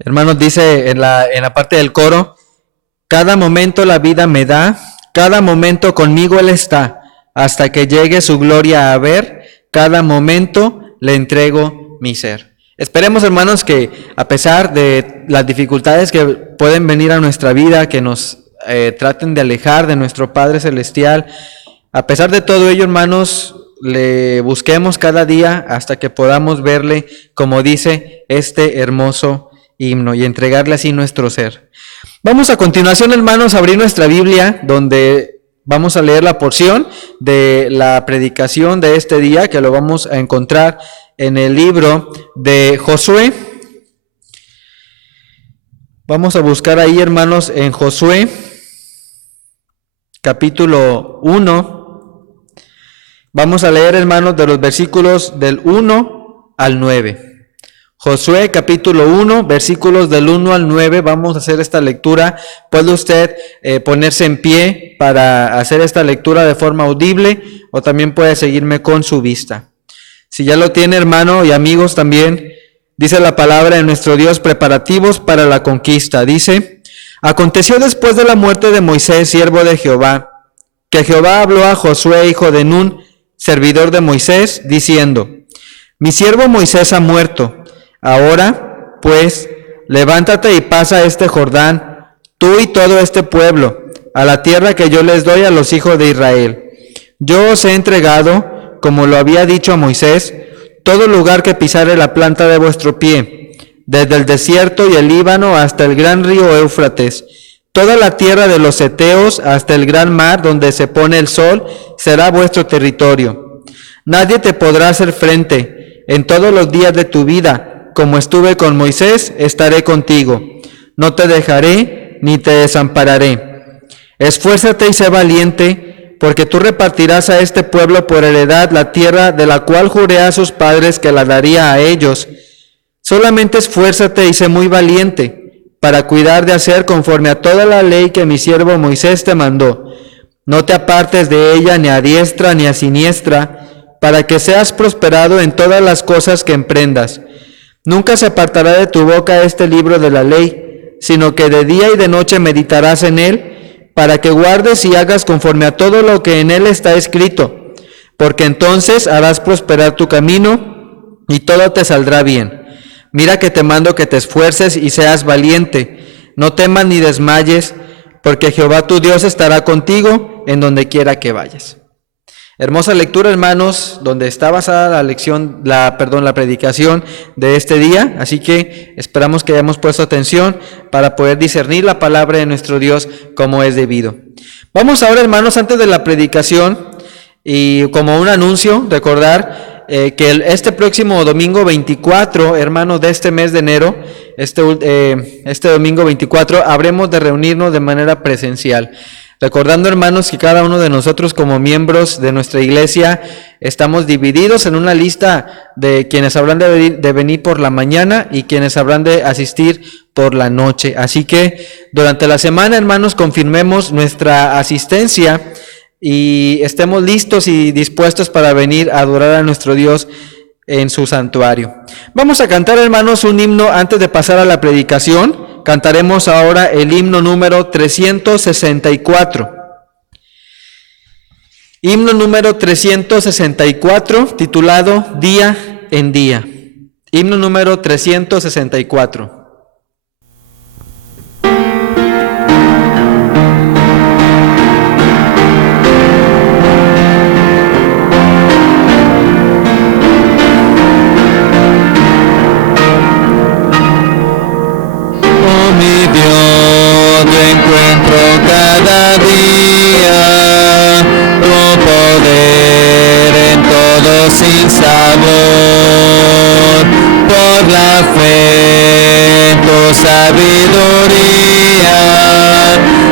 Hermanos, dice en la parte del coro, cada momento la vida me da, cada momento conmigo Él está, hasta que llegue su gloria a ver, cada momento le entrego mi ser. Esperemos, hermanos, que a pesar de las dificultades que pueden venir a nuestra vida, que nos traten de alejar de nuestro Padre Celestial, a pesar de todo ello, hermanos, le busquemos cada día hasta que podamos verle, como dice este hermoso himno, y entregarle así nuestro ser. Vamos a continuación, hermanos, a abrir nuestra Biblia, donde vamos a leer la porción de la predicación de este día, que lo vamos a encontrar en el libro de Josué. Vamos a buscar ahí, hermanos, en Josué, capítulo 1. Vamos a leer, hermanos, de los versículos del 1 al 9. Josué capítulo 1, versículos del 1 al 9, vamos a hacer esta lectura. Puede usted ponerse en pie para hacer esta lectura de forma audible, o también puede seguirme con su vista. Si ya lo tiene, hermano y amigos, también dice la palabra de nuestro Dios: preparativos para la conquista. Dice: aconteció después de la muerte de Moisés, siervo de Jehová, que Jehová habló a Josué, hijo de Nun, servidor de Moisés, diciendo: mi siervo Moisés ha muerto. Ahora, pues, levántate y pasa este Jordán, tú y todo este pueblo, a la tierra que yo les doy a los hijos de Israel. Yo os he entregado, como lo había dicho a Moisés, todo lugar que pisare la planta de vuestro pie, desde el desierto y el Líbano hasta el gran río Éufrates. Toda la tierra de los heteos hasta el gran mar donde se pone el sol será vuestro territorio. Nadie te podrá hacer frente en todos los días de tu vida. Como estuve con Moisés, estaré contigo. No te dejaré ni te desampararé. Esfuérzate y sé valiente, porque tú repartirás a este pueblo por heredad la tierra de la cual juré a sus padres que la daría a ellos. Solamente esfuérzate y sé muy valiente, para cuidar de hacer conforme a toda la ley que mi siervo Moisés te mandó. No te apartes de ella ni a diestra ni a siniestra, para que seas prosperado en todas las cosas que emprendas. Nunca se apartará de tu boca este libro de la ley, sino que de día y de noche meditarás en él, para que guardes y hagas conforme a todo lo que en él está escrito, porque entonces harás prosperar tu camino y todo te saldrá bien. Mira que te mando que te esfuerces y seas valiente, no temas ni desmayes, porque Jehová tu Dios estará contigo en donde quiera que vayas. Hermosa lectura, hermanos, donde está basada la predicación de este día, así que esperamos que hayamos puesto atención para poder discernir la palabra de nuestro Dios como es debido. Vamos ahora, hermanos, antes de la predicación, y como un anuncio, recordar que este próximo domingo 24, hermanos, de este mes de enero, este domingo 24, habremos de reunirnos de manera presencial. Recordando, hermanos, que cada uno de nosotros como miembros de nuestra iglesia estamos divididos en una lista de quienes habrán de venir por la mañana y quienes habrán de asistir por la noche. Así que durante la semana, hermanos, confirmemos nuestra asistencia y estemos listos y dispuestos para venir a adorar a nuestro Dios en su santuario. Vamos a cantar, hermanos, un himno antes de pasar a la predicación. Cantaremos ahora el himno número 364. Himno número 364, titulado Día en Día. Himno número 364. Cada día tu poder en todo sin sabor, por la fe en tu sabiduría,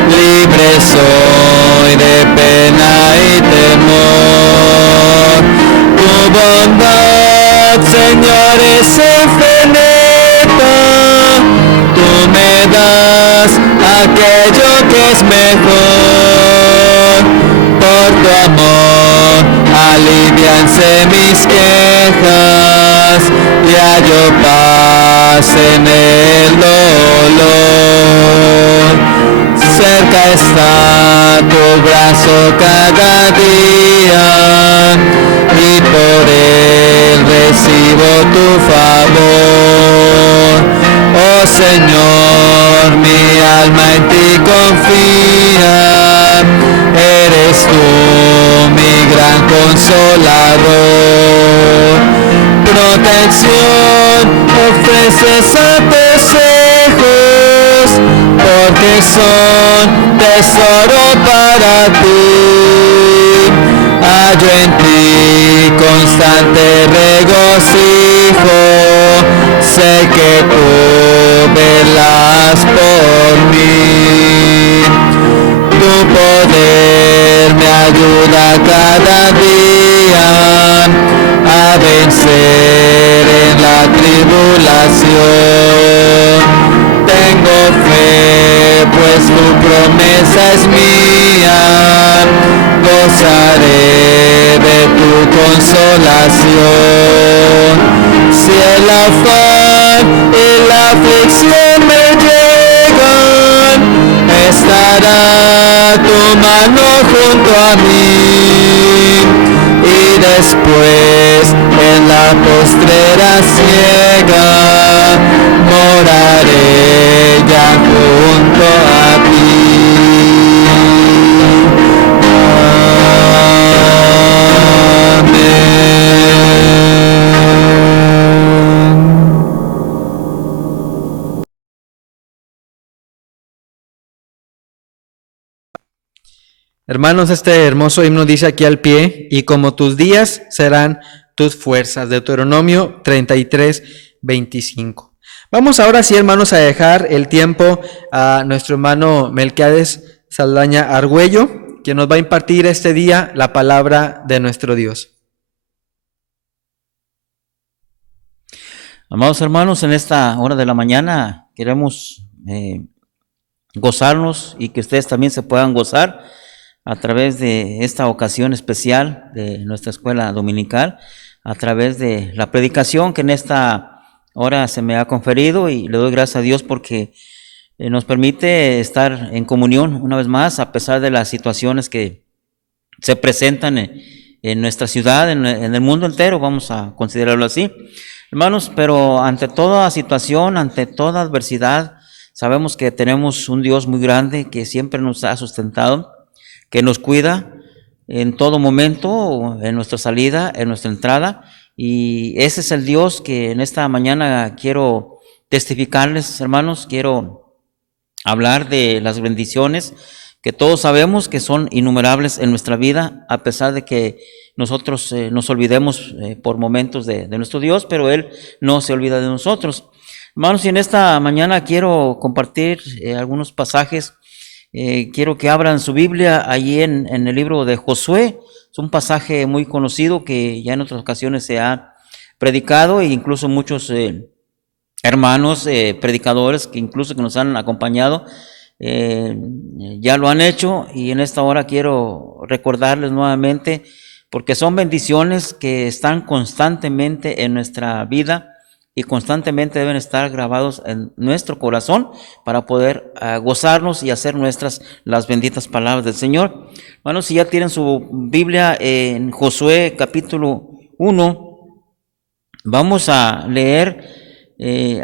libre soy de pena y temor. Tu bondad, Señor, es infinita, tú me das aquello que es mejor. Por tu amor alivianse mis quejas, y hallo paz en el dolor. Cerca está tu brazo cada día, y por él recibo tu favor. Oh Señor, mi alma en ti confía, eres tú mi gran consolador. Protección ofreces a tus hijos, porque son tesoro para ti. Hallo en ti constante regocijo, sé que tú velas por mí. Tu poder me ayuda cada día a vencer en la tribulación. Tengo fe, pues tu promesa es mía, gozaré de tu consolación. Si el afán y la aflicción me llegan, estará tu mano junto a mí, y después en la postrera ciega moraré ya junto a ti. Hermanos, este hermoso himno dice aquí al pie: y como tus días serán tus fuerzas. Deuteronomio 33:25. Vamos ahora sí, hermanos, a dejar el tiempo a nuestro hermano Melquiades Saldaña Argüello, quien nos va a impartir este día la palabra de nuestro Dios. Amados hermanos, en esta hora de la mañana queremos gozarnos, y que ustedes también se puedan gozar a través de esta ocasión especial de nuestra escuela dominical, a través de la predicación que en esta hora se me ha conferido, y le doy gracias a Dios porque nos permite estar en comunión una vez más, a pesar de las situaciones que se presentan en nuestra ciudad, en el mundo entero, vamos a considerarlo así. Hermanos, pero ante toda situación, ante toda adversidad, sabemos que tenemos un Dios muy grande que siempre nos ha sustentado, que nos cuida en todo momento, en nuestra salida, en nuestra entrada, y ese es el Dios que en esta mañana quiero testificarles, hermanos. Quiero hablar de las bendiciones que todos sabemos que son innumerables en nuestra vida, a pesar de que nosotros nos olvidemos por momentos de nuestro Dios, pero Él no se olvida de nosotros. Hermanos, y en esta mañana quiero compartir algunos pasajes. Quiero que abran su Biblia allí en el libro de Josué. Es un pasaje muy conocido que ya en otras ocasiones se ha predicado, e incluso muchos hermanos predicadores que incluso que nos han acompañado ya lo han hecho, y en esta hora quiero recordarles nuevamente, porque son bendiciones que están constantemente en nuestra vida y constantemente deben estar grabados en nuestro corazón para poder gozarnos y hacer nuestras las benditas palabras del Señor. Bueno, si ya tienen su Biblia en Josué capítulo 1, vamos a leer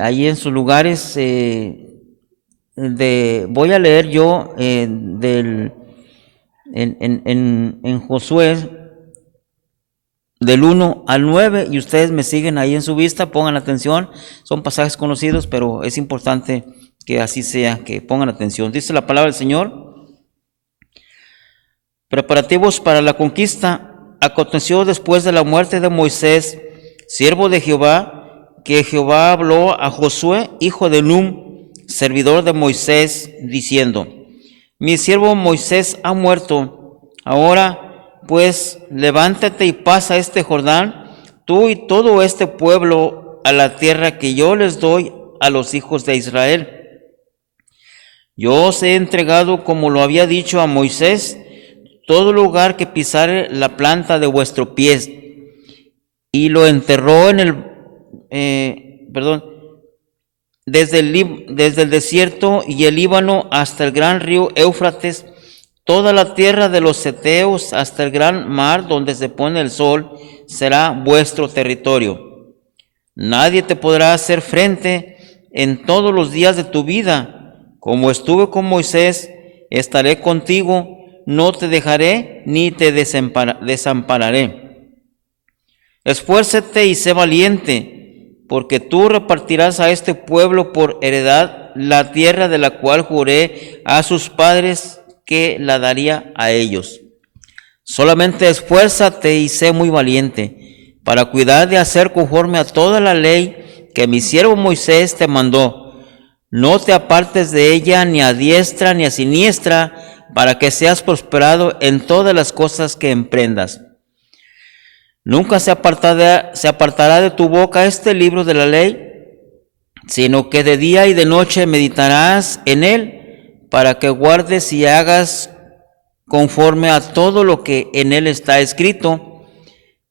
ahí en sus lugares. Voy a leer yo en Josué del 1 al 9, y ustedes me siguen ahí en su vista, pongan atención. Son pasajes conocidos, pero es importante que así sea, que pongan atención. Dice la palabra del Señor: preparativos para la conquista. Aconteció después de la muerte de Moisés, siervo de Jehová, que Jehová habló a Josué, hijo de Nun, servidor de Moisés, diciendo: mi siervo Moisés ha muerto. Ahora pues levántate y pasa este Jordán, tú y todo este pueblo, a la tierra que yo les doy a los hijos de Israel. Yo os he entregado, como lo había dicho a Moisés, todo lugar que pisare la planta de vuestro pie. Y lo enterró en desde el desierto y el Líbano hasta el gran río Éufrates, toda la tierra de los Ceteos hasta el gran mar donde se pone el sol, será vuestro territorio. Nadie te podrá hacer frente en todos los días de tu vida. Como estuve con Moisés, estaré contigo, no te dejaré ni te desampararé. Esfuérzate y sé valiente, porque tú repartirás a este pueblo por heredad la tierra de la cual juré a sus padres que la daría a ellos. Solamente esfuérzate y sé muy valiente, para cuidar de hacer conforme a toda la ley que mi siervo Moisés te mandó. No te apartes de ella ni a diestra ni a siniestra, para que seas prosperado en todas las cosas que emprendas. Nunca se apartará de tu boca este libro de la ley, sino que de día y de noche meditarás en él, para que guardes y hagas conforme a todo lo que en él está escrito,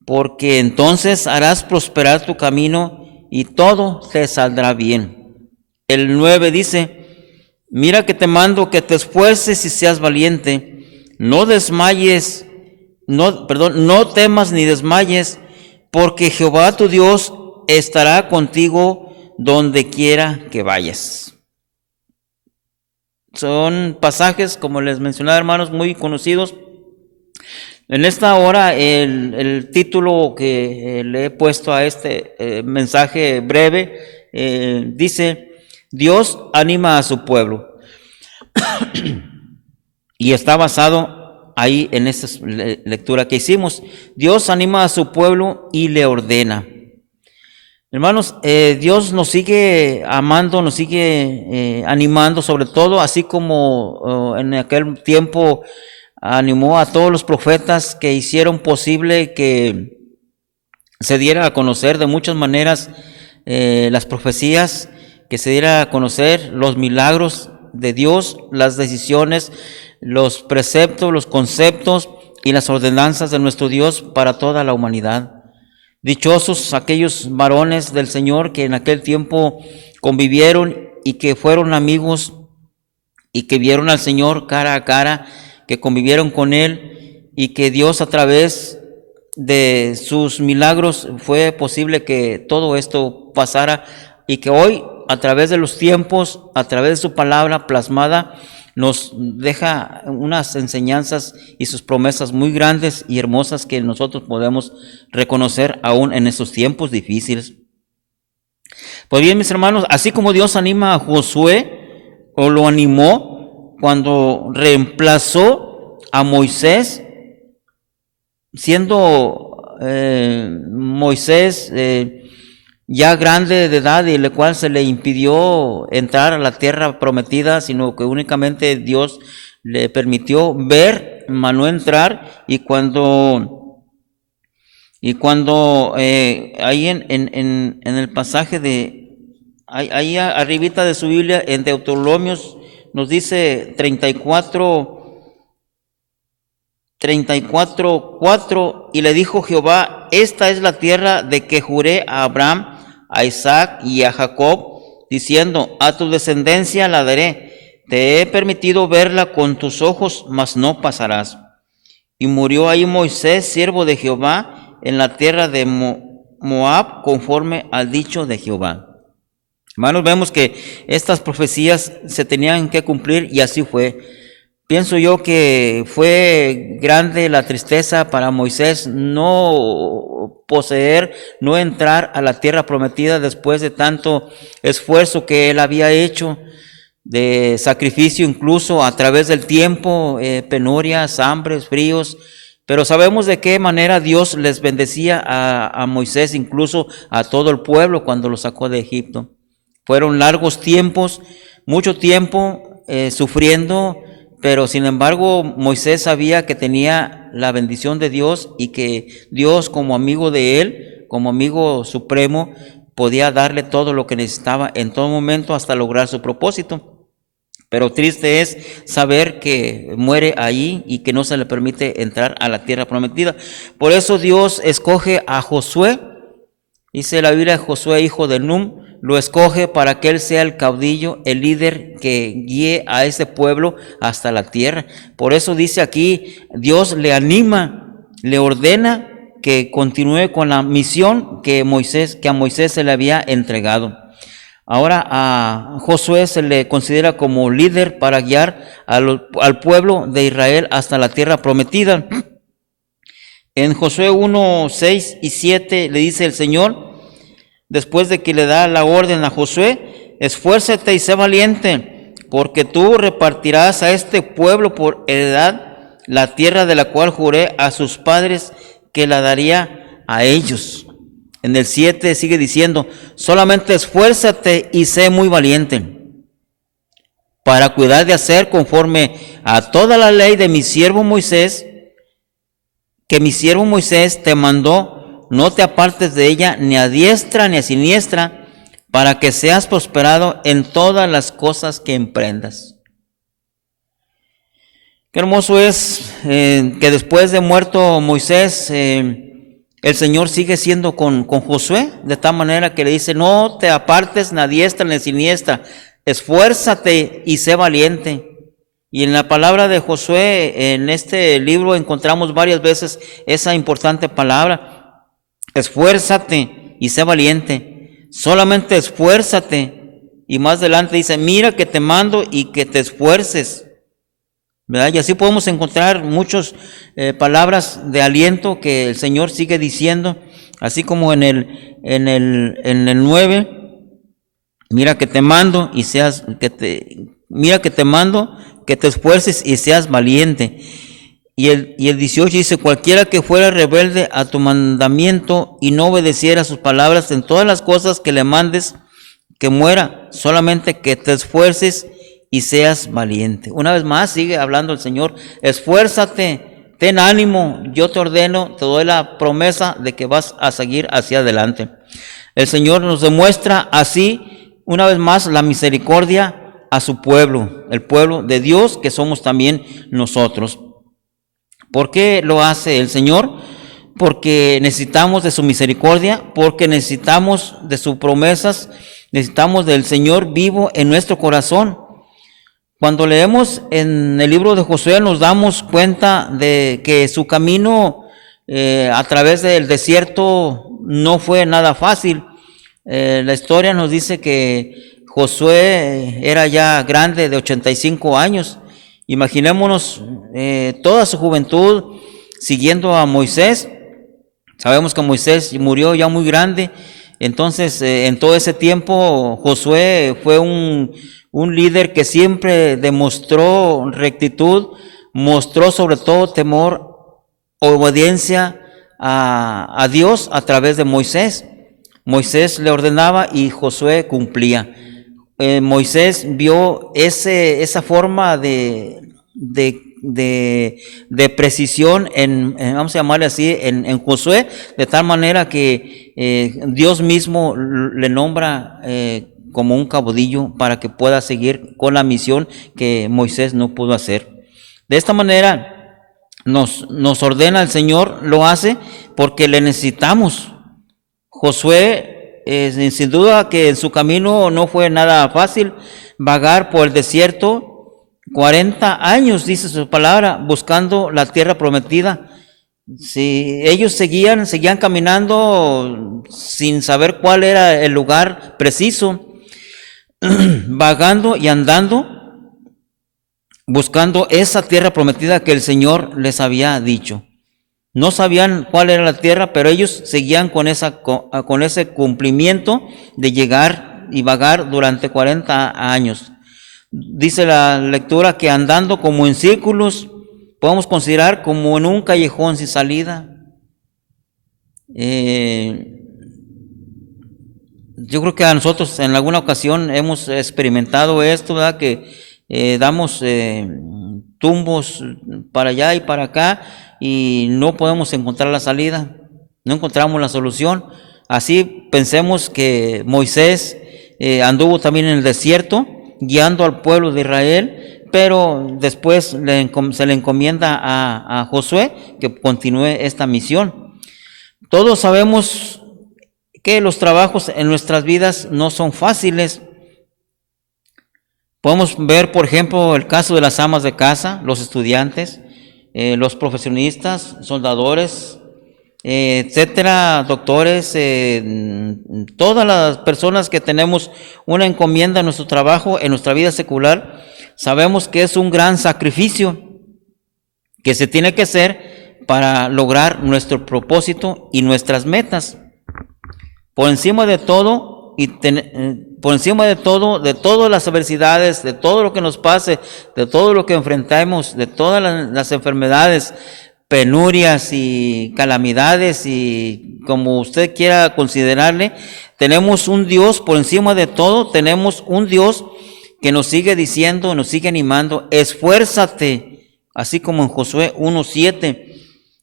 porque entonces harás prosperar tu camino y todo te saldrá bien. El 9 dice: mira que te mando que te esfuerces y seas valiente, no temas ni desmayes, porque Jehová tu Dios estará contigo donde quiera que vayas. Son pasajes, como les mencionaba, hermanos, muy conocidos. En esta hora, el título que le he puesto a este mensaje breve dice: Dios anima a su pueblo. Y está basado ahí en esta lectura que hicimos. Dios anima a su pueblo y le ordena. Hermanos, Dios nos sigue amando, nos sigue animando, sobre todo, así como en aquel tiempo animó a todos los profetas que hicieron posible que se diera a conocer de muchas maneras las profecías, que se diera a conocer los milagros de Dios, las decisiones, los preceptos, los conceptos y las ordenanzas de nuestro Dios para toda la humanidad. Dichosos aquellos varones del Señor que en aquel tiempo convivieron y que fueron amigos y que vieron al Señor cara a cara, que convivieron con Él y que Dios a través de sus milagros fue posible que todo esto pasara, y que hoy a través de los tiempos, a través de su palabra plasmada, nos deja unas enseñanzas y sus promesas muy grandes y hermosas que nosotros podemos reconocer aún en esos tiempos difíciles. Pues bien, mis hermanos, así como Dios anima a Josué, o lo animó cuando reemplazó a Moisés, siendo Moisés ya grande de edad, y el cual se le impidió entrar a la tierra prometida, sino que únicamente Dios le permitió ver, mas no entrar. Y cuando ahí en el pasaje de ahí arribita de su Biblia, en Deuteronomios, nos dice 34:4, y le dijo Jehová: esta es la tierra de que juré a Abraham, a Isaac y a Jacob, diciendo: a tu descendencia la daré. Te he permitido verla con tus ojos, mas no pasarás. Y murió ahí Moisés, siervo de Jehová, en la tierra de Moab, conforme al dicho de Jehová. Hermanos, vemos que estas profecías se tenían que cumplir, y así fue. Pienso yo que fue grande la tristeza para Moisés no poseer, no entrar a la tierra prometida después de tanto esfuerzo que él había hecho, de sacrificio incluso a través del tiempo, penurias, hambres, fríos. Pero sabemos de qué manera Dios les bendecía a Moisés, incluso a todo el pueblo, cuando lo sacó de Egipto. Fueron largos tiempos, mucho tiempo sufriendo, pero sin embargo Moisés sabía que tenía la bendición de Dios, y que Dios, como amigo de él, como amigo supremo, podía darle todo lo que necesitaba en todo momento hasta lograr su propósito. Pero triste es saber que muere ahí y que no se le permite entrar a la tierra prometida. Por eso Dios escoge a Josué Dice la Biblia, Josué, hijo de Nun, lo escoge para que él sea el caudillo, el líder que guíe a ese pueblo hasta la tierra. Por eso dice aquí, Dios le anima, le ordena que continúe con la misión que a Moisés se le había entregado. Ahora a Josué se le considera como líder para guiar al pueblo de Israel hasta la tierra prometida. En Josué 1, 6 y 7 le dice el Señor, después de que le da la orden a Josué, esfuérzate y sé valiente, porque tú repartirás a este pueblo por heredad la tierra de la cual juré a sus padres que la daría a ellos. En el 7 sigue diciendo, solamente esfuérzate y sé muy valiente, para cuidar de hacer conforme a toda la ley de mi siervo Moisés, que mi siervo Moisés te mandó, no te apartes de ella ni a diestra ni a siniestra, para que seas prosperado en todas las cosas que emprendas. Qué hermoso es que después de muerto Moisés, el Señor sigue siendo con Josué, de tal manera que le dice, no te apartes ni a diestra ni a siniestra, esfuérzate y sé valiente. Y en la palabra de Josué, en este libro, encontramos varias veces esa importante palabra, esfuérzate y sé valiente, solamente esfuérzate. Y más adelante dice, mira que te mando y que te esfuerces, ¿verdad? Y así podemos encontrar muchas palabras de aliento que el Señor sigue diciendo, así como en el 9, mira que te mando y mira que te mando, que te esfuerces y seas valiente. Y el 18 dice, cualquiera que fuera rebelde a tu mandamiento y no obedeciera sus palabras en todas las cosas que le mandes, que muera, solamente que te esfuerces y seas valiente. Una vez más sigue hablando el Señor, esfuérzate, ten ánimo, yo te ordeno, te doy la promesa de que vas a seguir hacia adelante. El Señor nos demuestra así, una vez más, la misericordia a su pueblo, el pueblo de Dios que somos también nosotros. ¿Por qué lo hace el Señor? Porque necesitamos de su misericordia, porque necesitamos de sus promesas, necesitamos del Señor vivo en nuestro corazón. Cuando leemos en el libro de Josué nos damos cuenta de que su camino a través del desierto no fue nada fácil. La historia nos dice que Josué era ya grande, de 85 años. Imaginémonos toda su juventud siguiendo a Moisés. Sabemos que Moisés murió ya muy grande. Entonces, en todo ese tiempo, Josué fue un líder que siempre demostró rectitud, mostró sobre todo temor, obediencia a Dios a través de Moisés. Moisés le ordenaba y Josué cumplía. Moisés vio esa forma de precisión vamos a llamarle así, en Josué, de tal manera que Dios mismo le nombra como un caudillo para que pueda seguir con la misión que Moisés no pudo hacer. De esta manera nos ordena el Señor, lo hace porque le necesitamos. Josué, sin duda que en su camino no fue nada fácil, vagar por el desierto 40 años, dice su palabra, buscando la tierra prometida. Si ellos seguían caminando sin saber cuál era el lugar preciso, vagando y andando, buscando esa tierra prometida que el Señor les había dicho. No sabían cuál era la tierra, pero ellos seguían con ese cumplimiento de llegar y vagar durante 40 años. Dice la lectura que andando como en círculos, podemos considerar como en un callejón sin salida. Yo creo que a nosotros en alguna ocasión hemos experimentado esto, ¿verdad? Que damos tumbos para allá y para acá y no podemos encontrar la salida, no encontramos la solución. Así pensemos que Moisés anduvo también en el desierto guiando al pueblo de Israel, pero después se le encomienda a Josué que continúe esta misión. Todos sabemos que los trabajos en nuestras vidas no son fáciles. Podemos ver, por ejemplo, el caso de las amas de casa, los estudiantes, los profesionistas, soldadores, etcétera, doctores, todas las personas que tenemos una encomienda en nuestro trabajo, en nuestra vida secular, sabemos que es un gran sacrificio que se tiene que hacer para lograr nuestro propósito y nuestras metas. Por encima de todo, por encima de todo, de todas las adversidades, de todo lo que nos pase, de todo lo que enfrentamos, de todas las enfermedades, penurias y calamidades y como usted quiera considerarle, tenemos un Dios por encima de todo, tenemos un Dios que nos sigue diciendo, nos sigue animando, esfuérzate, así como en Josué 1:7,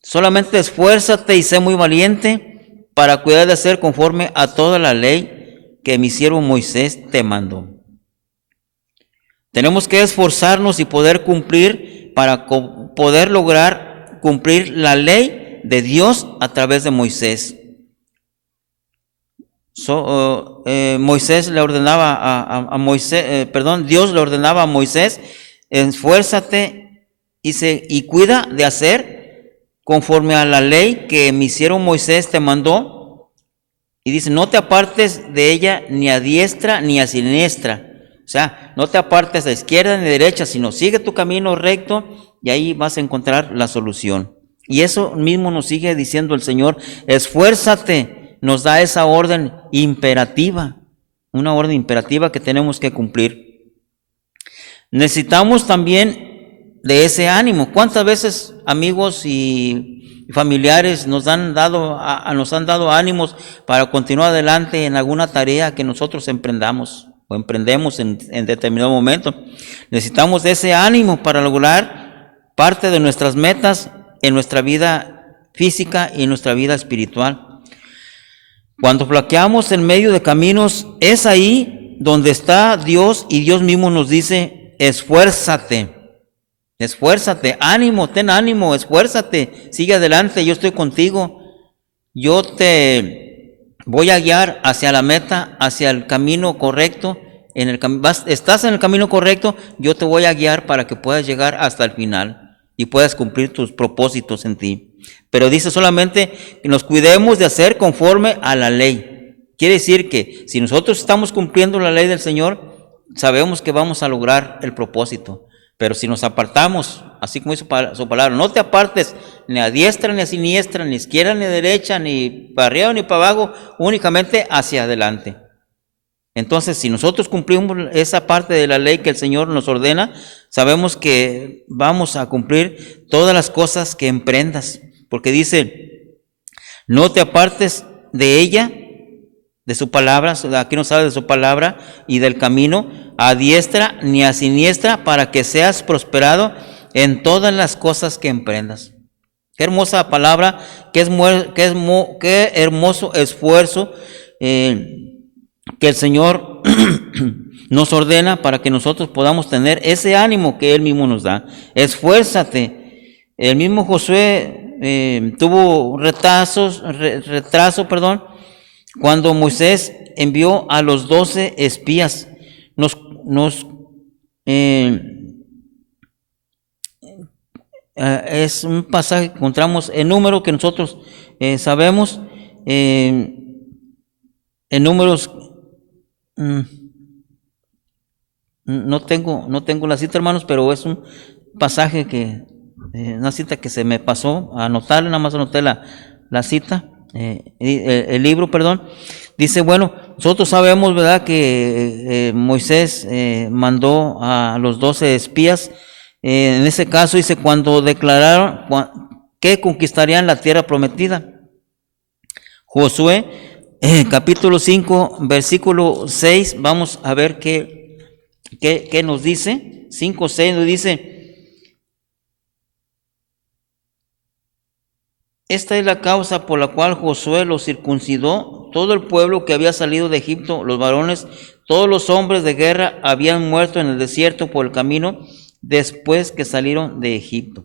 solamente esfuérzate y sé muy valiente para cuidar de hacer conforme a toda la ley que mi siervo Moisés te mandó. Tenemos que esforzarnos y poder cumplir para poder lograr cumplir la ley de Dios a través de Moisés. Moisés le ordenaba Dios le ordenaba a Moisés, esfuérzate y cuida de hacer conforme a la ley que mi siervo Moisés te mandó. Y dice, no te apartes de ella ni a diestra ni a siniestra. O sea, no te apartes a izquierda ni a derecha, sino sigue tu camino recto y ahí vas a encontrar la solución. Y eso mismo nos sigue diciendo el Señor, esfuérzate, nos da esa orden imperativa, una orden imperativa que tenemos que cumplir. Necesitamos también de ese ánimo. ¿Cuántas veces amigos y familiares nos han dado ánimos para continuar adelante en alguna tarea que nosotros emprendamos o emprendemos en determinado momento? Necesitamos de ese ánimo para lograr parte de nuestras metas en nuestra vida física y en nuestra vida espiritual. Cuando flaqueamos en medio de caminos, es ahí donde está Dios y Dios mismo nos dice, esfuérzate. Esfuérzate, ánimo, ten ánimo, esfuérzate, sigue adelante, yo estoy contigo, yo te voy a guiar hacia la meta, hacia el camino correcto, estás en el camino correcto, yo te voy a guiar para que puedas llegar hasta el final y puedas cumplir tus propósitos en ti. Pero dice solamente que nos cuidemos de hacer conforme a la ley. Quiere decir que si nosotros estamos cumpliendo la ley del Señor, sabemos que vamos a lograr el propósito. Pero si nos apartamos, así como dice su palabra, no te apartes ni a diestra ni a siniestra, ni a izquierda ni a derecha, ni para arriba ni para abajo, únicamente hacia adelante. Entonces, si nosotros cumplimos esa parte de la ley que el Señor nos ordena, sabemos que vamos a cumplir todas las cosas que emprendas. Porque dice, no te apartes de ella, de su palabra, aquí nos habla de su palabra y del camino, a diestra ni a siniestra, para que seas prosperado en todas las cosas que emprendas. Qué hermosa palabra, qué hermoso esfuerzo que el Señor nos ordena para que nosotros podamos tener ese ánimo que Él mismo nos da. Esfuérzate. El mismo Josué tuvo retraso, cuando Moisés envió a los 12 espías. Es un pasaje que encontramos en Números que nosotros sabemos, en Números, no tengo la cita, hermanos, pero es un pasaje una cita que se me pasó a anotar, nada más anoté la cita, el libro, perdón. Dice, bueno, nosotros sabemos, ¿verdad?, que Moisés mandó a los 12 espías. En ese caso dice, cuando declararon que conquistarían la tierra prometida. Josué, capítulo 5, versículo 6, vamos a ver qué nos dice. 5:6 nos dice, esta es la causa por la cual Josué los circuncidó. Todo el pueblo que había salido de Egipto, los varones, todos los hombres de guerra habían muerto en el desierto por el camino después que salieron de Egipto.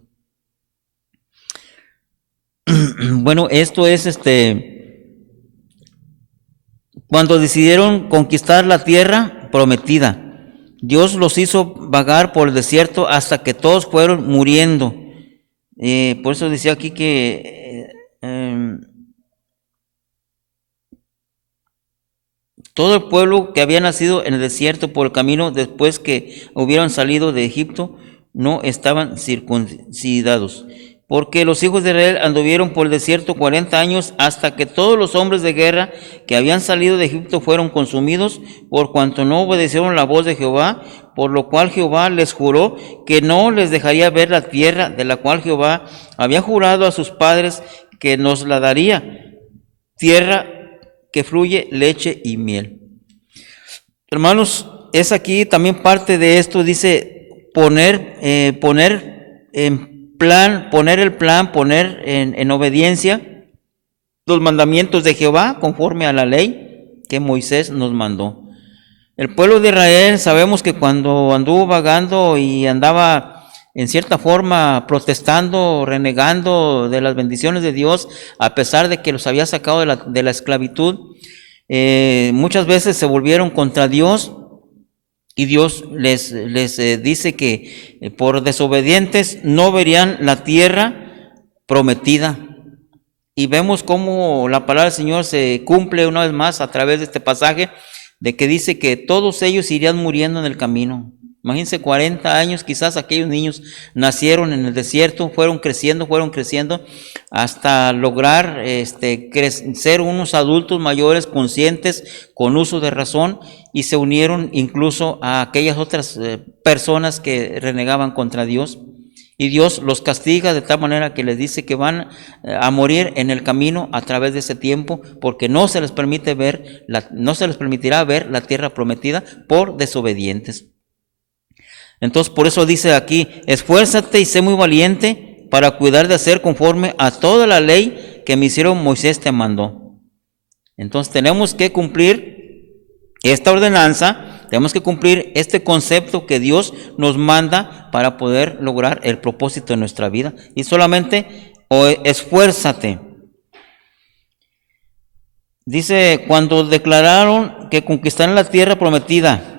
Bueno, esto es cuando decidieron conquistar la tierra prometida. Dios los hizo vagar por el desierto hasta que todos fueron muriendo. Por eso decía aquí que todo el pueblo que había nacido en el desierto por el camino después que hubieran salido de Egipto no estaban circuncidados. Porque los hijos de Israel anduvieron por el desierto 40 años hasta que todos los hombres de guerra que habían salido de Egipto fueron consumidos por cuanto no obedecieron la voz de Jehová, por lo cual Jehová les juró que no les dejaría ver la tierra de la cual Jehová había jurado a sus padres que nos la daría, tierra que fluye leche y miel. Hermanos, es aquí también parte de esto, dice poner en obediencia los mandamientos de Jehová conforme a la ley que Moisés nos mandó. El pueblo de Israel, sabemos que cuando anduvo vagando y andaba en cierta forma protestando, renegando de las bendiciones de Dios, a pesar de que los había sacado de la esclavitud, muchas veces se volvieron contra Dios. Y Dios les dice que por desobedientes no verían la tierra prometida. Y vemos cómo la palabra del Señor se cumple una vez más a través de este pasaje, de que dice que todos ellos irían muriendo en el camino. Imagínense, 40 años, quizás aquellos niños nacieron en el desierto, fueron creciendo hasta lograr ser unos adultos mayores, conscientes, con uso de razón, y se unieron incluso a aquellas otras personas que renegaban contra Dios. Y Dios los castiga de tal manera que les dice que van a morir en el camino a través de ese tiempo, porque no se les permitirá ver la tierra prometida por desobedientes. Entonces, por eso dice aquí: esfuérzate y sé muy valiente para cuidar de hacer conforme a toda la ley que mi siervo Moisés te mandó. Entonces, tenemos que cumplir esta ordenanza, tenemos que cumplir este concepto que Dios nos manda para poder lograr el propósito de nuestra vida. Y solamente esfuérzate. Dice, cuando declararon que conquistaran la tierra prometida,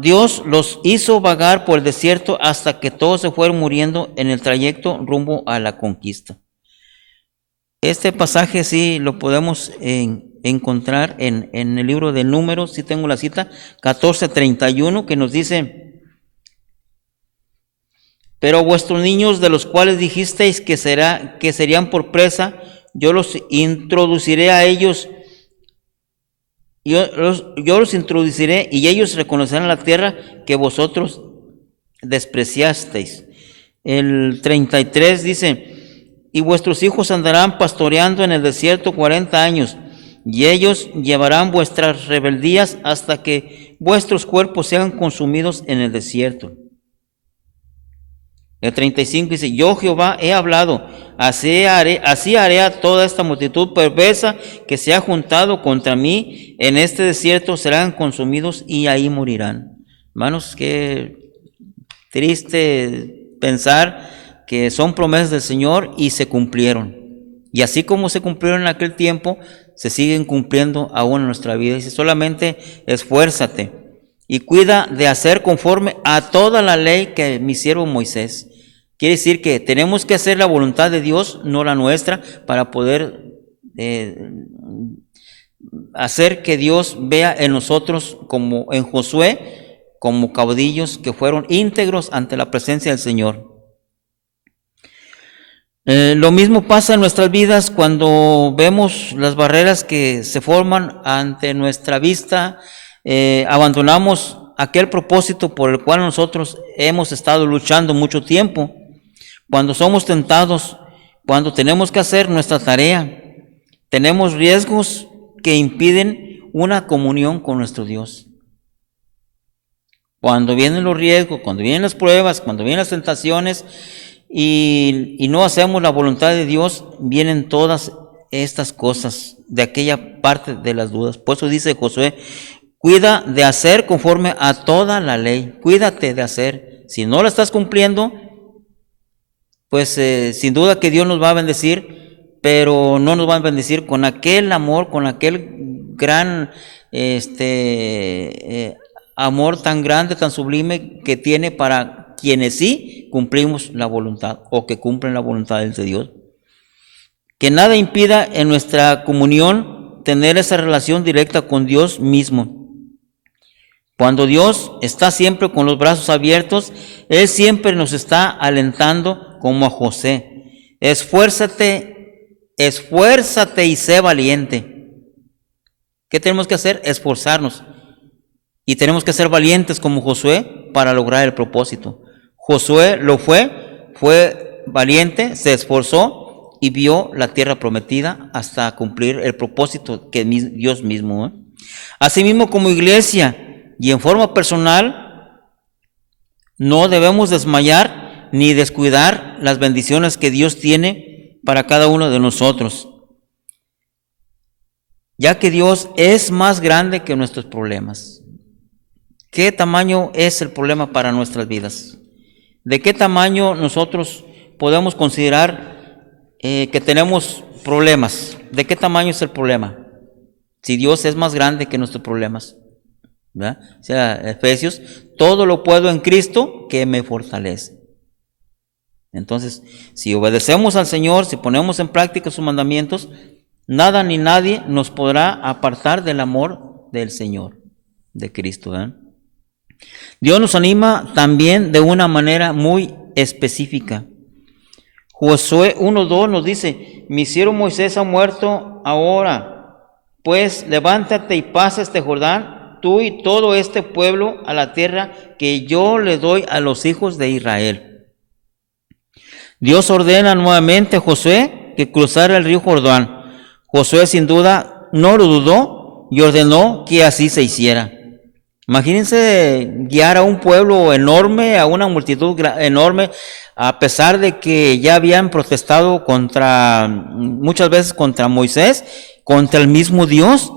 Dios los hizo vagar por el desierto hasta que todos se fueron muriendo en el trayecto rumbo a la conquista. Este pasaje sí lo podemos encontrar en el libro de Números, sí tengo la cita, 14:31, que nos dice: pero vuestros niños, de los cuales dijisteis que serían por presa, yo los introduciré a ellos. Yo los introduciré y ellos reconocerán la tierra que vosotros despreciasteis. El 33 dice: y vuestros hijos andarán pastoreando en el desierto 40 años, y ellos llevarán vuestras rebeldías hasta que vuestros cuerpos sean consumidos en el desierto. El 35 dice: yo Jehová he hablado, así haré a toda esta multitud perversa que se ha juntado contra mí en este desierto, serán consumidos y ahí morirán. Hermanos, qué triste pensar que son promesas del Señor y se cumplieron. Y así como se cumplieron en aquel tiempo, se siguen cumpliendo aún en nuestra vida. Dice: solamente esfuérzate y cuida de hacer conforme a toda la ley que mi siervo Moisés. Quiere decir que tenemos que hacer la voluntad de Dios, no la nuestra, para poder hacer que Dios vea en nosotros, como en Josué, como caudillos que fueron íntegros ante la presencia del Señor. Lo mismo pasa en nuestras vidas cuando vemos las barreras que se forman ante nuestra vista, abandonamos aquel propósito por el cual nosotros hemos estado luchando mucho tiempo. Cuando somos tentados, cuando tenemos que hacer nuestra tarea, tenemos riesgos que impiden una comunión con nuestro Dios. Cuando vienen los riesgos, cuando vienen las pruebas, cuando vienen las tentaciones y no hacemos la voluntad de Dios, vienen todas estas cosas de aquella parte de las dudas. Por eso dice Josué: cuida de hacer conforme a toda la ley. Cuídate de hacer. Si no la estás cumpliendo, pues sin duda que Dios nos va a bendecir, pero no nos va a bendecir con aquel amor, con aquel gran amor tan grande, tan sublime que tiene para quienes sí cumplimos la voluntad o que cumplen la voluntad de Dios. Que nada impida en nuestra comunión tener esa relación directa con Dios mismo. Cuando Dios está siempre con los brazos abiertos, Él siempre nos está alentando como a José. Esfuérzate y sé valiente. ¿Qué tenemos que hacer? Esforzarnos. Y tenemos que ser valientes como Josué para lograr el propósito. Josué lo fue valiente, se esforzó y vio la tierra prometida hasta cumplir el propósito que Dios mismo. Asimismo, como iglesia y en forma personal, no debemos desmayar ni descuidar las bendiciones que Dios tiene para cada uno de nosotros, ya que Dios es más grande que nuestros problemas. ¿Qué tamaño es el problema para nuestras vidas? ¿De qué tamaño nosotros podemos considerar que tenemos problemas? ¿De qué tamaño es el problema? Si Dios es más grande que nuestros problemas. ¿Verdad? O sea, Efesios, todo lo puedo en Cristo que me fortalece. Entonces, si obedecemos al Señor, si ponemos en práctica sus mandamientos, nada ni nadie nos podrá apartar del amor del Señor, de Cristo. ¿Verdad? Dios nos anima también de una manera muy específica. Josué 1:2 nos dice: mi siervo Moisés ha muerto ahora, pues levántate y pasa este Jordán, tú y todo este pueblo, a la tierra que yo le doy a los hijos de Israel. Dios ordena nuevamente a Josué que cruzara el río Jordán. Josué sin duda no lo dudó y ordenó que así se hiciera. Imagínense guiar a un pueblo enorme, a una multitud enorme, a pesar de que ya habían protestado muchas veces contra Moisés, contra el mismo Dios.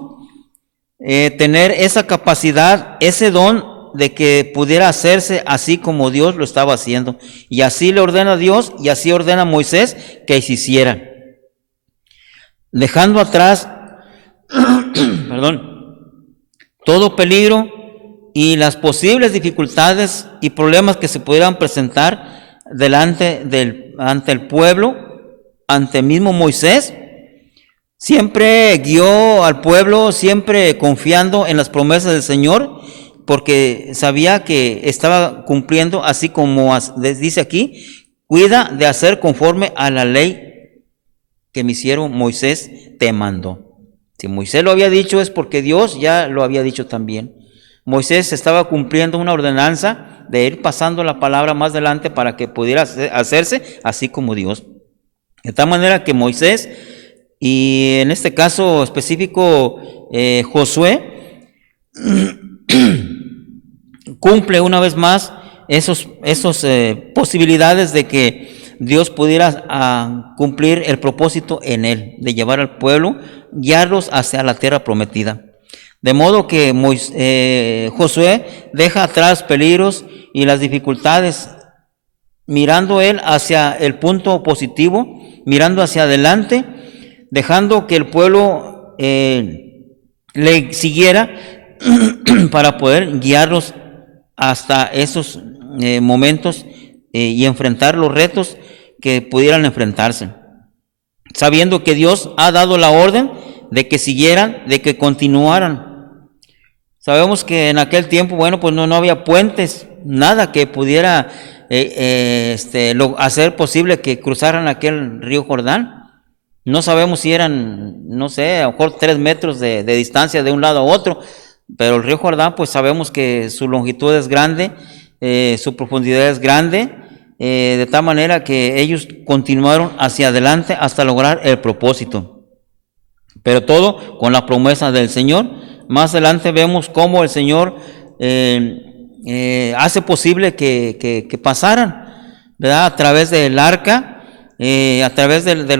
Tener esa capacidad, ese don de que pudiera hacerse así como Dios lo estaba haciendo. Y así le ordena a Dios y así ordena a Moisés que se hiciera. Dejando atrás todo peligro y las posibles dificultades y problemas que se pudieran presentar ante el pueblo, ante el mismo Moisés, siempre guió al pueblo, siempre confiando en las promesas del Señor, porque sabía que estaba cumpliendo, así como dice aquí, cuida de hacer conforme a la ley que mi siervo Moisés te mandó. Si Moisés lo había dicho es porque Dios ya lo había dicho también. Moisés estaba cumpliendo una ordenanza de ir pasando la palabra más adelante para que pudiera hacerse así como Dios. De tal manera que Moisés, y en este caso específico Josué, cumple una vez más esos posibilidades de que Dios pudiera cumplir el propósito en él, de llevar al pueblo, guiarlos hacia la tierra prometida. De modo que Josué deja atrás peligros y las dificultades, mirando él hacia el punto positivo, mirando hacia adelante, dejando que el pueblo le siguiera para poder guiarlos hasta esos momentos y enfrentar los retos que pudieran enfrentarse, sabiendo que Dios ha dado la orden de que siguieran, de que continuaran. Sabemos que en aquel tiempo, pues no había puentes, nada que pudiera hacer posible que cruzaran aquel río Jordán. No sabemos si eran, no sé, a lo mejor 3 metros de distancia de un lado a otro, pero el río Jordán, pues sabemos que su longitud es grande, su profundidad es grande, de tal manera que ellos continuaron hacia adelante hasta lograr el propósito. Pero todo con la promesa del Señor. Más adelante vemos cómo el Señor hace posible que pasaran, ¿verdad? A través del arca, a través de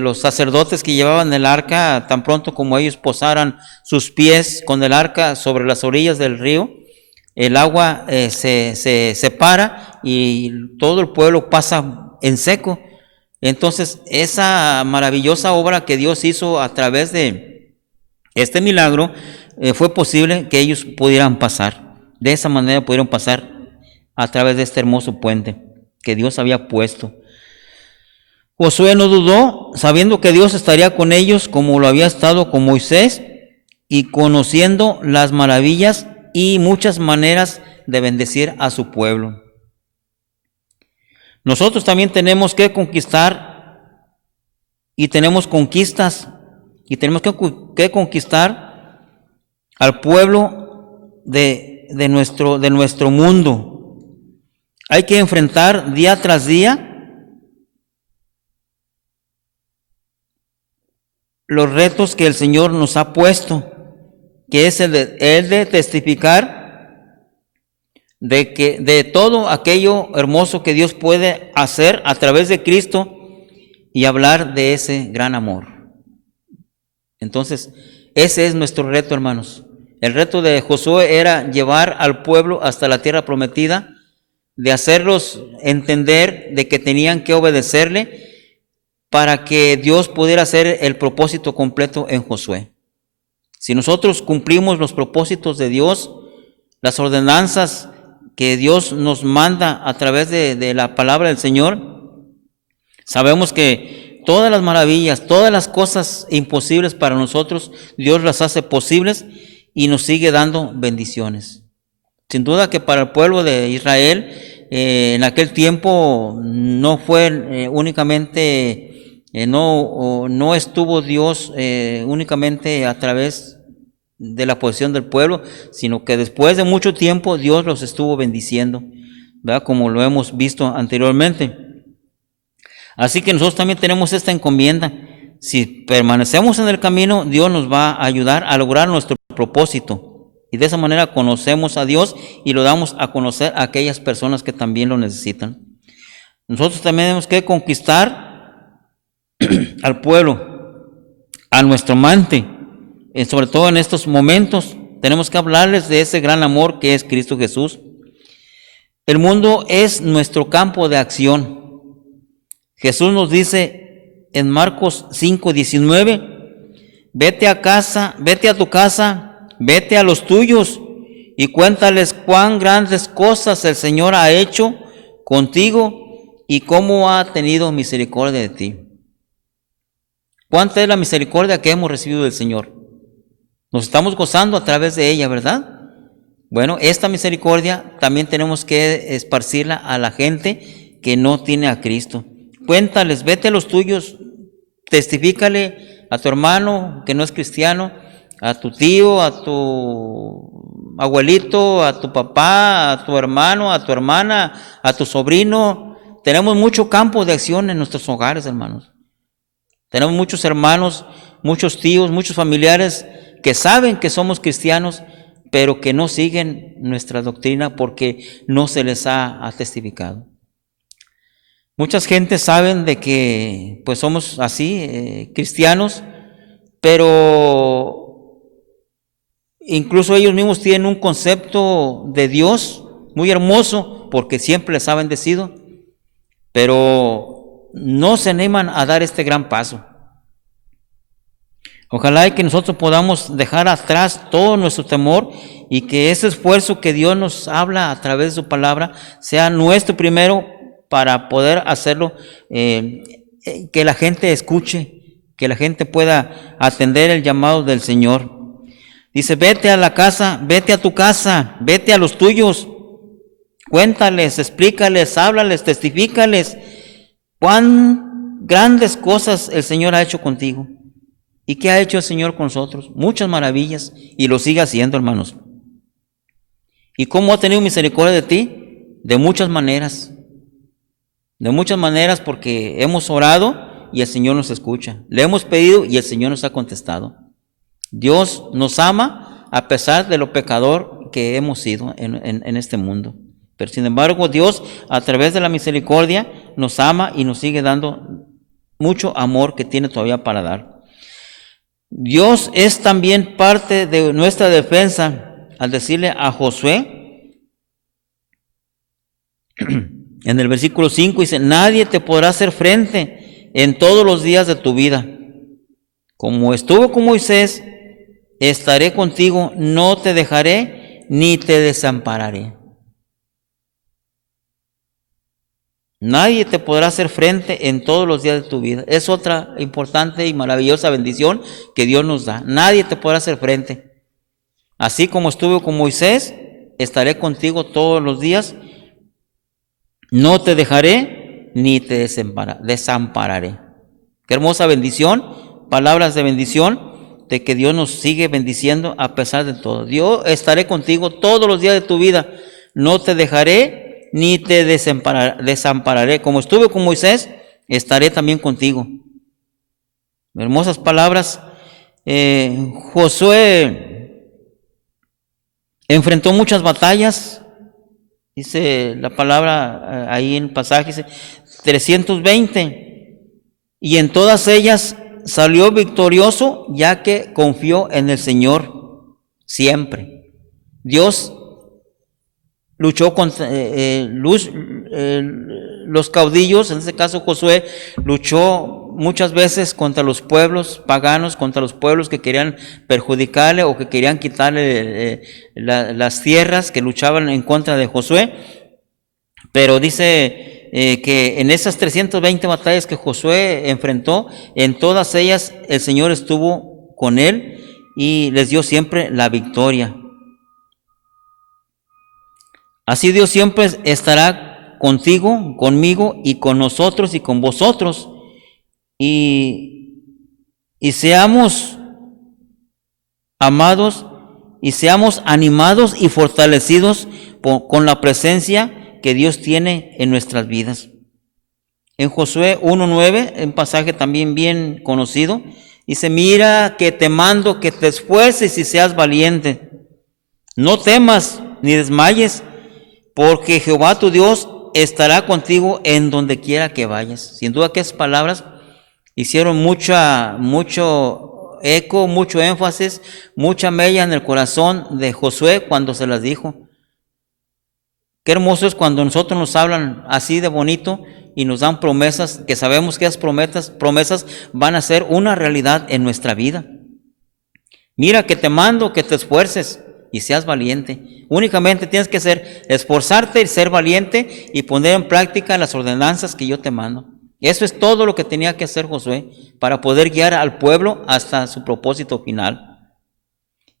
los sacerdotes que llevaban el arca, tan pronto como ellos posaran sus pies con el arca sobre las orillas del río, el agua se separa y todo el pueblo pasa en seco. Entonces, esa maravillosa obra que Dios hizo a través de Este milagro fue posible que ellos pudieran pasar. De esa manera pudieron pasar a través de este hermoso puente que Dios había puesto. Josué no dudó, sabiendo que Dios estaría con ellos como lo había estado con Moisés y conociendo las maravillas y muchas maneras de bendecir a su pueblo. Nosotros también tenemos que conquistar y tenemos conquistas y tenemos que conquistar al pueblo de nuestro mundo. Hay que enfrentar día tras día los retos que el Señor nos ha puesto, que es el de testificar de todo aquello hermoso que Dios puede hacer a través de Cristo y hablar de ese gran amor. Entonces, ese es nuestro reto, hermanos. El reto de Josué era llevar al pueblo hasta la tierra prometida, de hacerlos entender de que tenían que obedecerle para que Dios pudiera hacer el propósito completo en Josué. Si nosotros cumplimos los propósitos de Dios, las ordenanzas que Dios nos manda a través de la palabra del Señor, sabemos que todas las maravillas, todas las cosas imposibles para nosotros, Dios las hace posibles y nos sigue dando bendiciones. Sin duda que para el pueblo de Israel, en aquel tiempo no fue únicamente... No estuvo Dios únicamente a través de la posesión del pueblo, sino que después de mucho tiempo Dios los estuvo bendiciendo, ¿verdad? Como lo hemos visto anteriormente. Así que nosotros también tenemos esta encomienda. Si permanecemos en el camino, Dios nos va a ayudar a lograr nuestro propósito. Y de esa manera conocemos a Dios y lo damos a conocer a aquellas personas que también lo necesitan. Nosotros también tenemos que conquistar al pueblo, a nuestro amante, sobre todo en estos momentos, tenemos que hablarles de ese gran amor que es Cristo Jesús. El mundo es nuestro campo de acción. Jesús nos dice en Marcos 5:19, vete a tu casa, vete a los tuyos y cuéntales cuán grandes cosas el Señor ha hecho contigo y cómo ha tenido misericordia de ti. ¿Cuánta es la misericordia que hemos recibido del Señor? Nos estamos gozando a través de ella, ¿verdad? Bueno, esta misericordia también tenemos que esparcirla a la gente que no tiene a Cristo. Cuéntales, vete a los tuyos, testifícale a tu hermano que no es cristiano, a tu tío, a tu abuelito, a tu papá, a tu hermano, a tu hermana, a tu sobrino. Tenemos mucho campo de acción en nuestros hogares, hermanos. Tenemos muchos hermanos, muchos tíos, muchos familiares que saben que somos cristianos, pero que no siguen nuestra doctrina porque no se les ha testificado. Muchas gentes saben de que pues somos así, cristianos, pero incluso ellos mismos tienen un concepto de Dios muy hermoso porque siempre les ha bendecido, pero no se animan a dar este gran paso. Ojalá y que nosotros podamos dejar atrás todo nuestro temor y que ese esfuerzo que Dios nos habla a través de su palabra sea nuestro primero para poder hacerlo, que la gente escuche, que la gente pueda atender el llamado del Señor. Dice, vete a la casa, vete a tu casa, vete a los tuyos, cuéntales, explícales, háblales, testifícales cuán grandes cosas el Señor ha hecho contigo. ¿Y qué ha hecho el Señor con nosotros? Muchas maravillas, y lo sigue haciendo, hermanos. ¿Y cómo ha tenido misericordia de ti? De muchas maneras. De muchas maneras, porque hemos orado y el Señor nos escucha. Le hemos pedido y el Señor nos ha contestado. Dios nos ama a pesar de lo pecador que hemos sido en este mundo. Pero sin embargo, Dios, a través de la misericordia, nos ama y nos sigue dando mucho amor que tiene todavía para dar. Dios es también parte de nuestra defensa al decirle a Josué, en el versículo 5 dice, nadie te podrá hacer frente en todos los días de tu vida. Como estuvo con Moisés, estaré contigo, no te dejaré ni te desampararé. Nadie te podrá hacer frente en todos los días de tu vida. Es otra importante y maravillosa bendición que Dios nos da. Nadie te podrá hacer frente. Así como estuve con Moisés, estaré contigo todos los días. No te dejaré ni te desampararé. Qué hermosa bendición, palabras de bendición, de que Dios nos sigue bendiciendo a pesar de todo. Yo estaré contigo todos los días de tu vida. No te dejaré ni te desampararé. Como estuve con Moisés, estaré también contigo. Hermosas palabras. Josué enfrentó muchas batallas. Dice la palabra ahí en el pasaje, dice 320. Y en todas ellas salió victorioso, ya que confió en el Señor siempre. Dios luchó contra los caudillos, en este caso Josué, luchó muchas veces contra los pueblos paganos, contra los pueblos que querían perjudicarle o que querían quitarle las tierras, que luchaban en contra de Josué. Pero dice que en esas 320 batallas que Josué enfrentó, en todas ellas el Señor estuvo con él y les dio siempre la victoria. Así Dios siempre estará contigo, conmigo y con nosotros y con vosotros. Y seamos amados y seamos animados y fortalecidos con la presencia que Dios tiene en nuestras vidas. En Josué 1:9, un pasaje también bien conocido, dice: mira que te mando que te esfuerces y seas valiente. No temas ni desmayes, porque Jehová tu Dios estará contigo en donde quiera que vayas. Sin duda que esas palabras hicieron mucho eco, mucho énfasis, mucha mella en el corazón de Josué cuando se las dijo. Qué hermoso es cuando nosotros nos hablan así de bonito y nos dan promesas, que sabemos que esas promesas van a ser una realidad en nuestra vida. Mira que te mando que te esfuerces y seas valiente. Únicamente tienes que esforzarte y ser valiente y poner en práctica las ordenanzas que yo te mando. Eso es todo lo que tenía que hacer Josué para poder guiar al pueblo hasta su propósito final.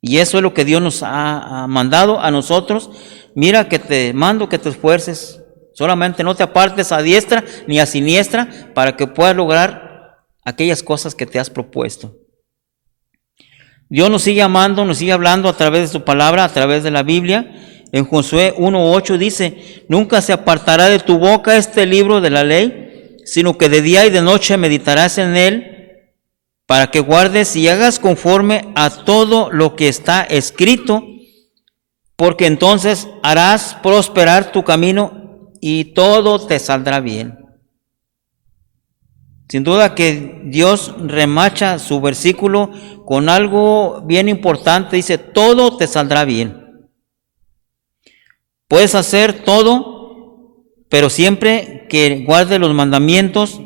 Y eso es lo que Dios nos ha mandado a nosotros. Mira que te mando que te esfuerces. Solamente no te apartes a diestra ni a siniestra para que puedas lograr aquellas cosas que te has propuesto. Dios nos sigue amando, nos sigue hablando a través de su palabra, a través de la Biblia. En Josué 1:8 dice: nunca se apartará de tu boca este libro de la ley, sino que de día y de noche meditarás en él, para que guardes y hagas conforme a todo lo que está escrito, porque entonces harás prosperar tu camino y todo te saldrá bien. Sin duda que Dios remacha su versículo con algo bien importante. Dice: todo te saldrá bien. Puedes hacer todo, pero siempre que guardes los mandamientos,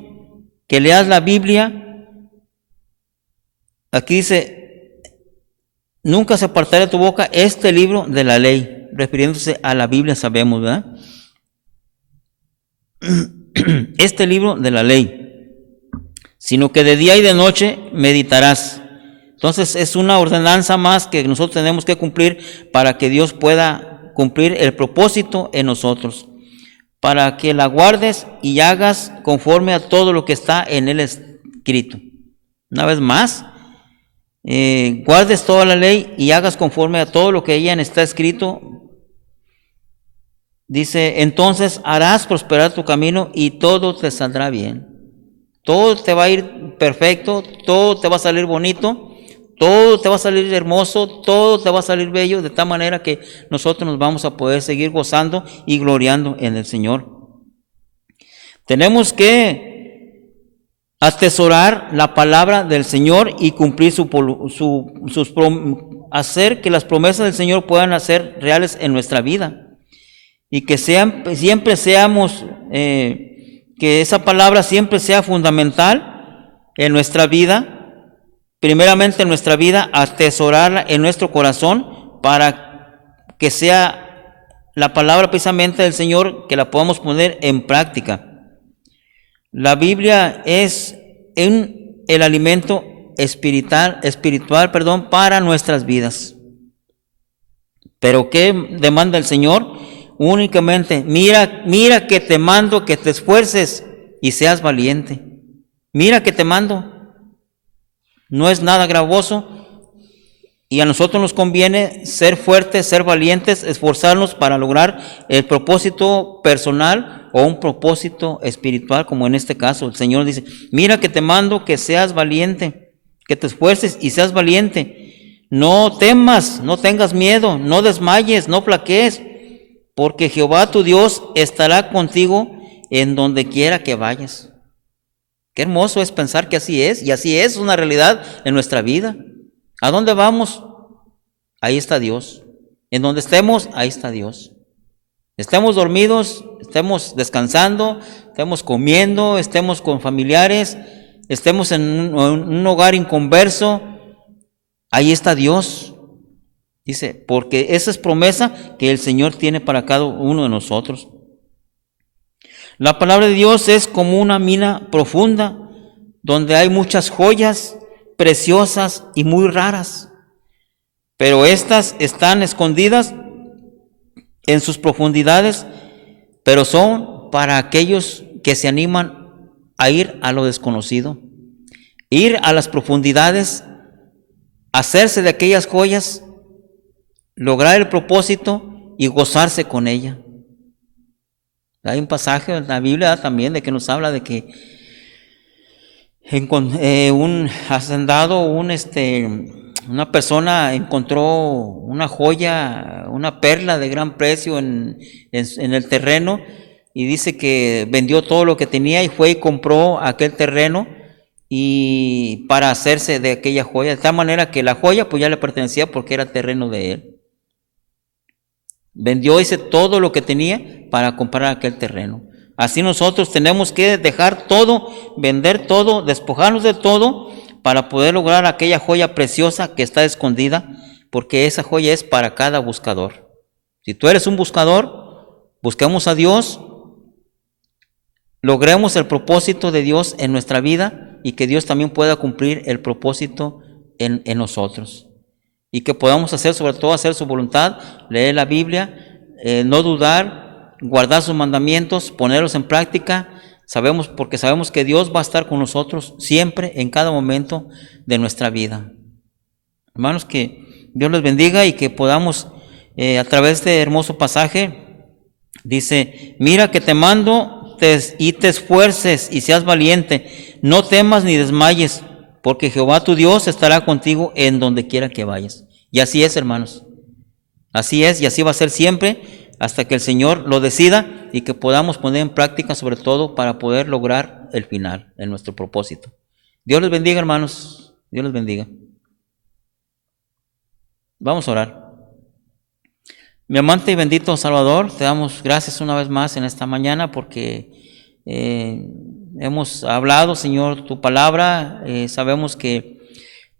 que leas la Biblia. Aquí dice: nunca se apartará de tu boca este libro de la ley, refiriéndose a la Biblia, sabemos, ¿verdad? Este libro de la ley, sino que de día y de noche meditarás. Entonces es una ordenanza más que nosotros tenemos que cumplir para que Dios pueda cumplir el propósito en nosotros, para que la guardes y hagas conforme a todo lo que está en él escrito. Una vez más, guardes toda la ley y hagas conforme a todo lo que en ella está escrito. Dice: entonces harás prosperar tu camino y todo te saldrá bien. Todo te va a ir perfecto, todo te va a salir bonito, todo te va a salir hermoso, todo te va a salir bello, de tal manera que nosotros nos vamos a poder seguir gozando y gloriando en el Señor. Tenemos que atesorar la palabra del Señor y cumplir hacer que las promesas del Señor puedan ser reales en nuestra vida. Y que siempre seamos, que esa palabra siempre sea fundamental en nuestra vida, primeramente en nuestra vida, atesorarla en nuestro corazón para que sea la palabra precisamente del Señor, que la podamos poner en práctica. La Biblia es el alimento espiritual, para nuestras vidas. Pero ¿qué demanda el Señor? Únicamente, mira que te mando que te esfuerces y seas valiente. Mira que te mando. No es nada gravoso y a nosotros nos conviene ser fuertes, ser valientes, esforzarnos para lograr el propósito personal o un propósito espiritual, como en este caso. El Señor dice, mira que te mando que seas valiente, que te esfuerces y seas valiente. No temas, no tengas miedo, no desmayes, no flaquees, porque Jehová tu Dios estará contigo en donde quiera que vayas. Qué hermoso es pensar que así es, y así es una realidad en nuestra vida. ¿A dónde vamos? Ahí está Dios. En donde estemos, ahí está Dios. Estemos dormidos, estemos descansando, estemos comiendo, estemos con familiares, estemos en un hogar inconverso, ahí está Dios. Dice, porque esa es promesa que el Señor tiene para cada uno de nosotros. La palabra de Dios es como una mina profunda, donde hay muchas joyas preciosas y muy raras, pero estas están escondidas en sus profundidades, pero son para aquellos que se animan a ir a lo desconocido, ir a las profundidades, hacerse de aquellas joyas, lograr el propósito y gozarse con ella. Hay un pasaje en la Biblia también de que nos habla de que un hacendado, una persona encontró una joya, una perla de gran precio en el terreno, y dice que vendió todo lo que tenía y fue y compró aquel terreno y para hacerse de aquella joya, de tal manera que la joya pues ya le pertenecía porque era terreno de él. Vendió, dice, todo lo que tenía para comprar aquel terreno. Así nosotros tenemos que dejar todo, vender todo, despojarnos de todo para poder lograr aquella joya preciosa que está escondida, porque esa joya es para cada buscador. Si tú eres un buscador, busquemos a Dios, logremos el propósito de Dios en nuestra vida y que Dios también pueda cumplir el propósito en nosotros. Y que podamos hacer, sobre todo, hacer su voluntad, leer la Biblia, no dudar, guardar sus mandamientos, ponerlos en práctica. Porque sabemos que Dios va a estar con nosotros siempre, en cada momento de nuestra vida. Hermanos, que Dios les bendiga y que podamos, a través de este hermoso pasaje, dice, mira que te mando y te esfuerces y seas valiente, no temas ni desmayes, porque Jehová tu Dios estará contigo en donde quiera que vayas. Y así es, hermanos. Así es, y así va a ser siempre hasta que el Señor lo decida y que podamos poner en práctica, sobre todo para poder lograr el final en nuestro propósito. Dios les bendiga, hermanos. Dios les bendiga. Vamos a orar. Mi amante y bendito Salvador, te damos gracias una vez más en esta mañana porque hemos hablado, Señor, tu palabra. Sabemos que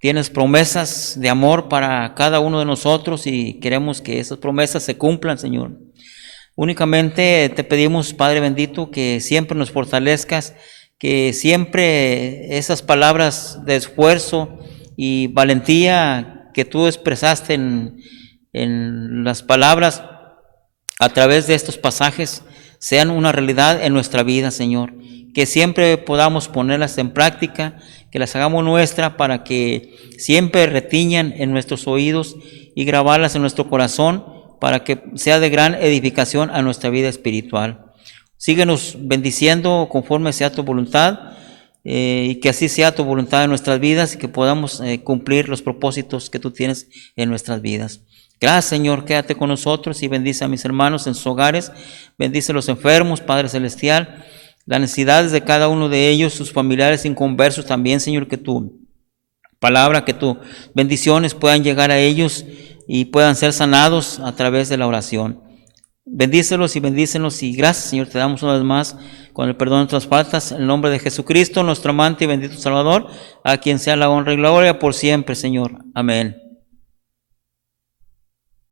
tienes promesas de amor para cada uno de nosotros y queremos que esas promesas se cumplan, Señor. Únicamente te pedimos, Padre bendito, que siempre nos fortalezcas, que siempre esas palabras de esfuerzo y valentía que tú expresaste en las palabras a través de estos pasajes sean una realidad en nuestra vida, Señor. Que siempre podamos ponerlas en práctica, que las hagamos nuestras para que siempre retiñan en nuestros oídos y grabarlas en nuestro corazón para que sea de gran edificación a nuestra vida espiritual. Síguenos bendiciendo conforme sea tu voluntad y que así sea tu voluntad en nuestras vidas y que podamos cumplir los propósitos que tú tienes en nuestras vidas. Gracias, Señor, quédate con nosotros y bendice a mis hermanos en sus hogares, bendice a los enfermos, Padre Celestial, las necesidades de cada uno de ellos, sus familiares inconversos también, Señor, que tu palabra, que tus bendiciones puedan llegar a ellos y puedan ser sanados a través de la oración. Bendícelos y bendícenos y gracias, Señor, te damos una vez más con el perdón de nuestras faltas, en el nombre de Jesucristo, nuestro amante y bendito Salvador, a quien sea la honra y la gloria por siempre, Señor. Amén.